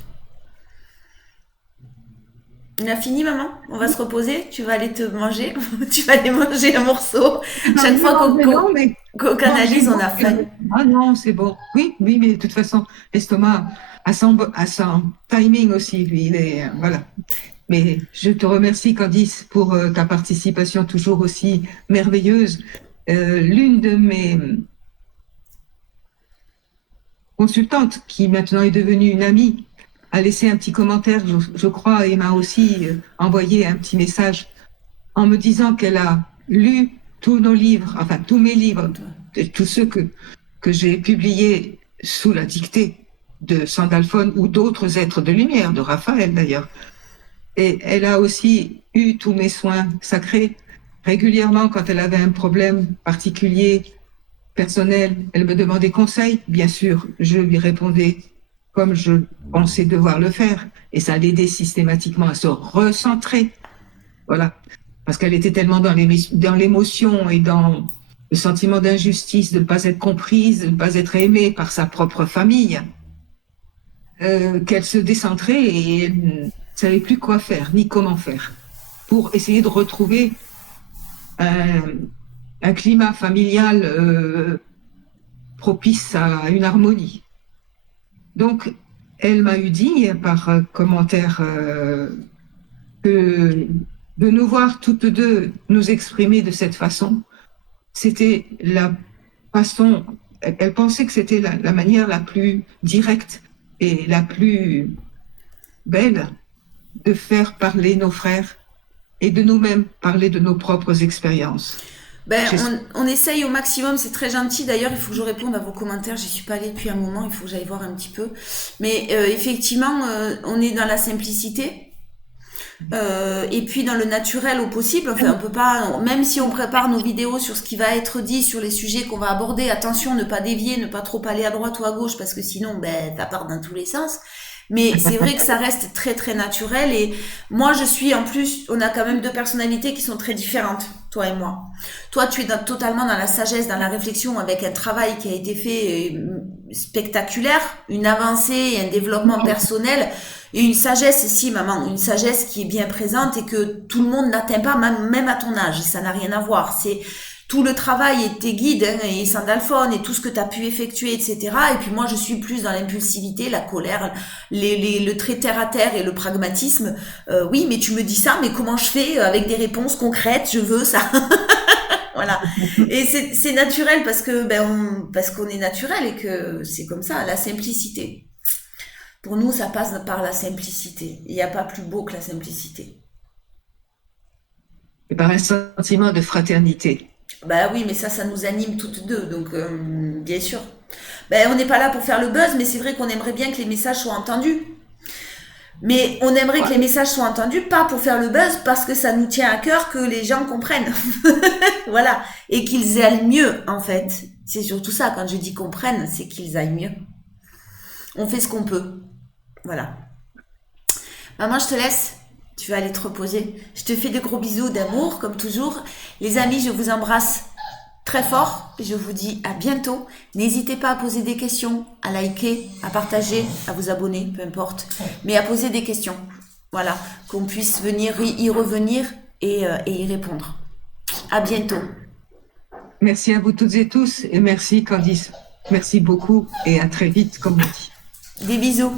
On a fini, maman? On va se reposer? Tu vas aller te manger? Tu vas aller manger un morceau? Chaque fois qu'on canalise, on a faim. Ah non, c'est bon. Oui, mais de toute façon, l'estomac a son timing aussi, lui. Il est, voilà. Mais je te remercie, Candice, pour ta participation toujours aussi merveilleuse. L'une de mes consultantes, qui maintenant est devenue une amie, a laissé un petit commentaire, je crois, et m'a aussi envoyé un petit message en me disant qu'elle a lu tous nos livres, enfin tous mes livres, tous ceux que j'ai publiés sous la dictée de Sandalphon ou d'autres êtres de lumière, de Raphaël d'ailleurs. Et elle a aussi eu tous mes soins sacrés. Régulièrement, quand elle avait un problème particulier, personnel, elle me demandait conseil. Bien sûr, je lui répondais comme je pensais devoir le faire. Et ça l'aidait systématiquement à se recentrer. Voilà. Parce qu'elle était tellement dans l'émotion et dans le sentiment d'injustice, de ne pas être comprise, de ne pas être aimée par sa propre famille, qu'elle se décentrait et elle ne savait plus quoi faire, ni comment faire, pour essayer de retrouver un climat familial propice à une harmonie. Donc, elle m'a eu dit par commentaire que de nous voir toutes deux nous exprimer de cette façon, c'était la façon, elle pensait que c'était la manière la plus directe et la plus belle de faire parler nos frères et de nous-mêmes parler de nos propres expériences. Ben, on essaye au maximum, c'est très gentil. D'ailleurs, il faut que je réponde à vos commentaires. J'y suis pas allée depuis un moment, il faut que j'aille voir un petit peu. Mais effectivement, on est dans la simplicité. Et puis dans le naturel au possible. Enfin, on peut pas, même si on prépare nos vidéos sur ce qui va être dit, sur les sujets qu'on va aborder, attention, ne pas dévier, ne pas trop aller à droite ou à gauche, parce que sinon, ben, ça part dans tous les sens. Mais c'est vrai que ça reste très très naturel. Et moi, je suis, en plus, on a quand même 2 personnalités qui sont très différentes, toi et moi. Toi, tu es totalement dans la sagesse, dans la réflexion, avec un travail qui a été fait spectaculaire, une avancée et un développement personnel, et une sagesse, si maman, une sagesse qui est bien présente et que tout le monde n'atteint pas, même à ton âge. Ça n'a rien à voir. tout le travail et tes guides hein, et Sandalphon et tout ce que tu as pu effectuer, etc. Et puis moi, je suis plus dans l'impulsivité, la colère, le très terre à terre et le pragmatisme. Oui, mais tu me dis ça, mais comment je fais avec des réponses concrètes? Je veux ça. Voilà. Et c'est naturel parce que parce qu'on est naturel et que c'est comme ça, la simplicité. Pour nous, ça passe par la simplicité. Il n'y a pas plus beau que la simplicité. Et par un sentiment de fraternité. Bah oui, mais ça nous anime toutes deux, donc bien sûr. On n'est pas là pour faire le buzz, mais c'est vrai qu'on aimerait bien que les messages soient entendus. Mais on aimerait que les messages soient entendus, pas pour faire le buzz, parce que ça nous tient à cœur que les gens comprennent. Voilà. Et qu'ils aillent mieux, en fait. C'est surtout ça, quand je dis comprennent, c'est qu'ils aillent mieux. On fait ce qu'on peut. Voilà. Maman, je te laisse. Tu vas aller te reposer. Je te fais de gros bisous d'amour, comme toujours. Les amis, je vous embrasse très fort. Je vous dis à bientôt. N'hésitez pas à poser des questions, à liker, à partager, à vous abonner, peu importe. Mais à poser des questions. Voilà. Qu'on puisse venir y revenir et y répondre. À bientôt. Merci à vous toutes et tous et merci Candice. Merci beaucoup et à très vite, comme on dit. Des bisous.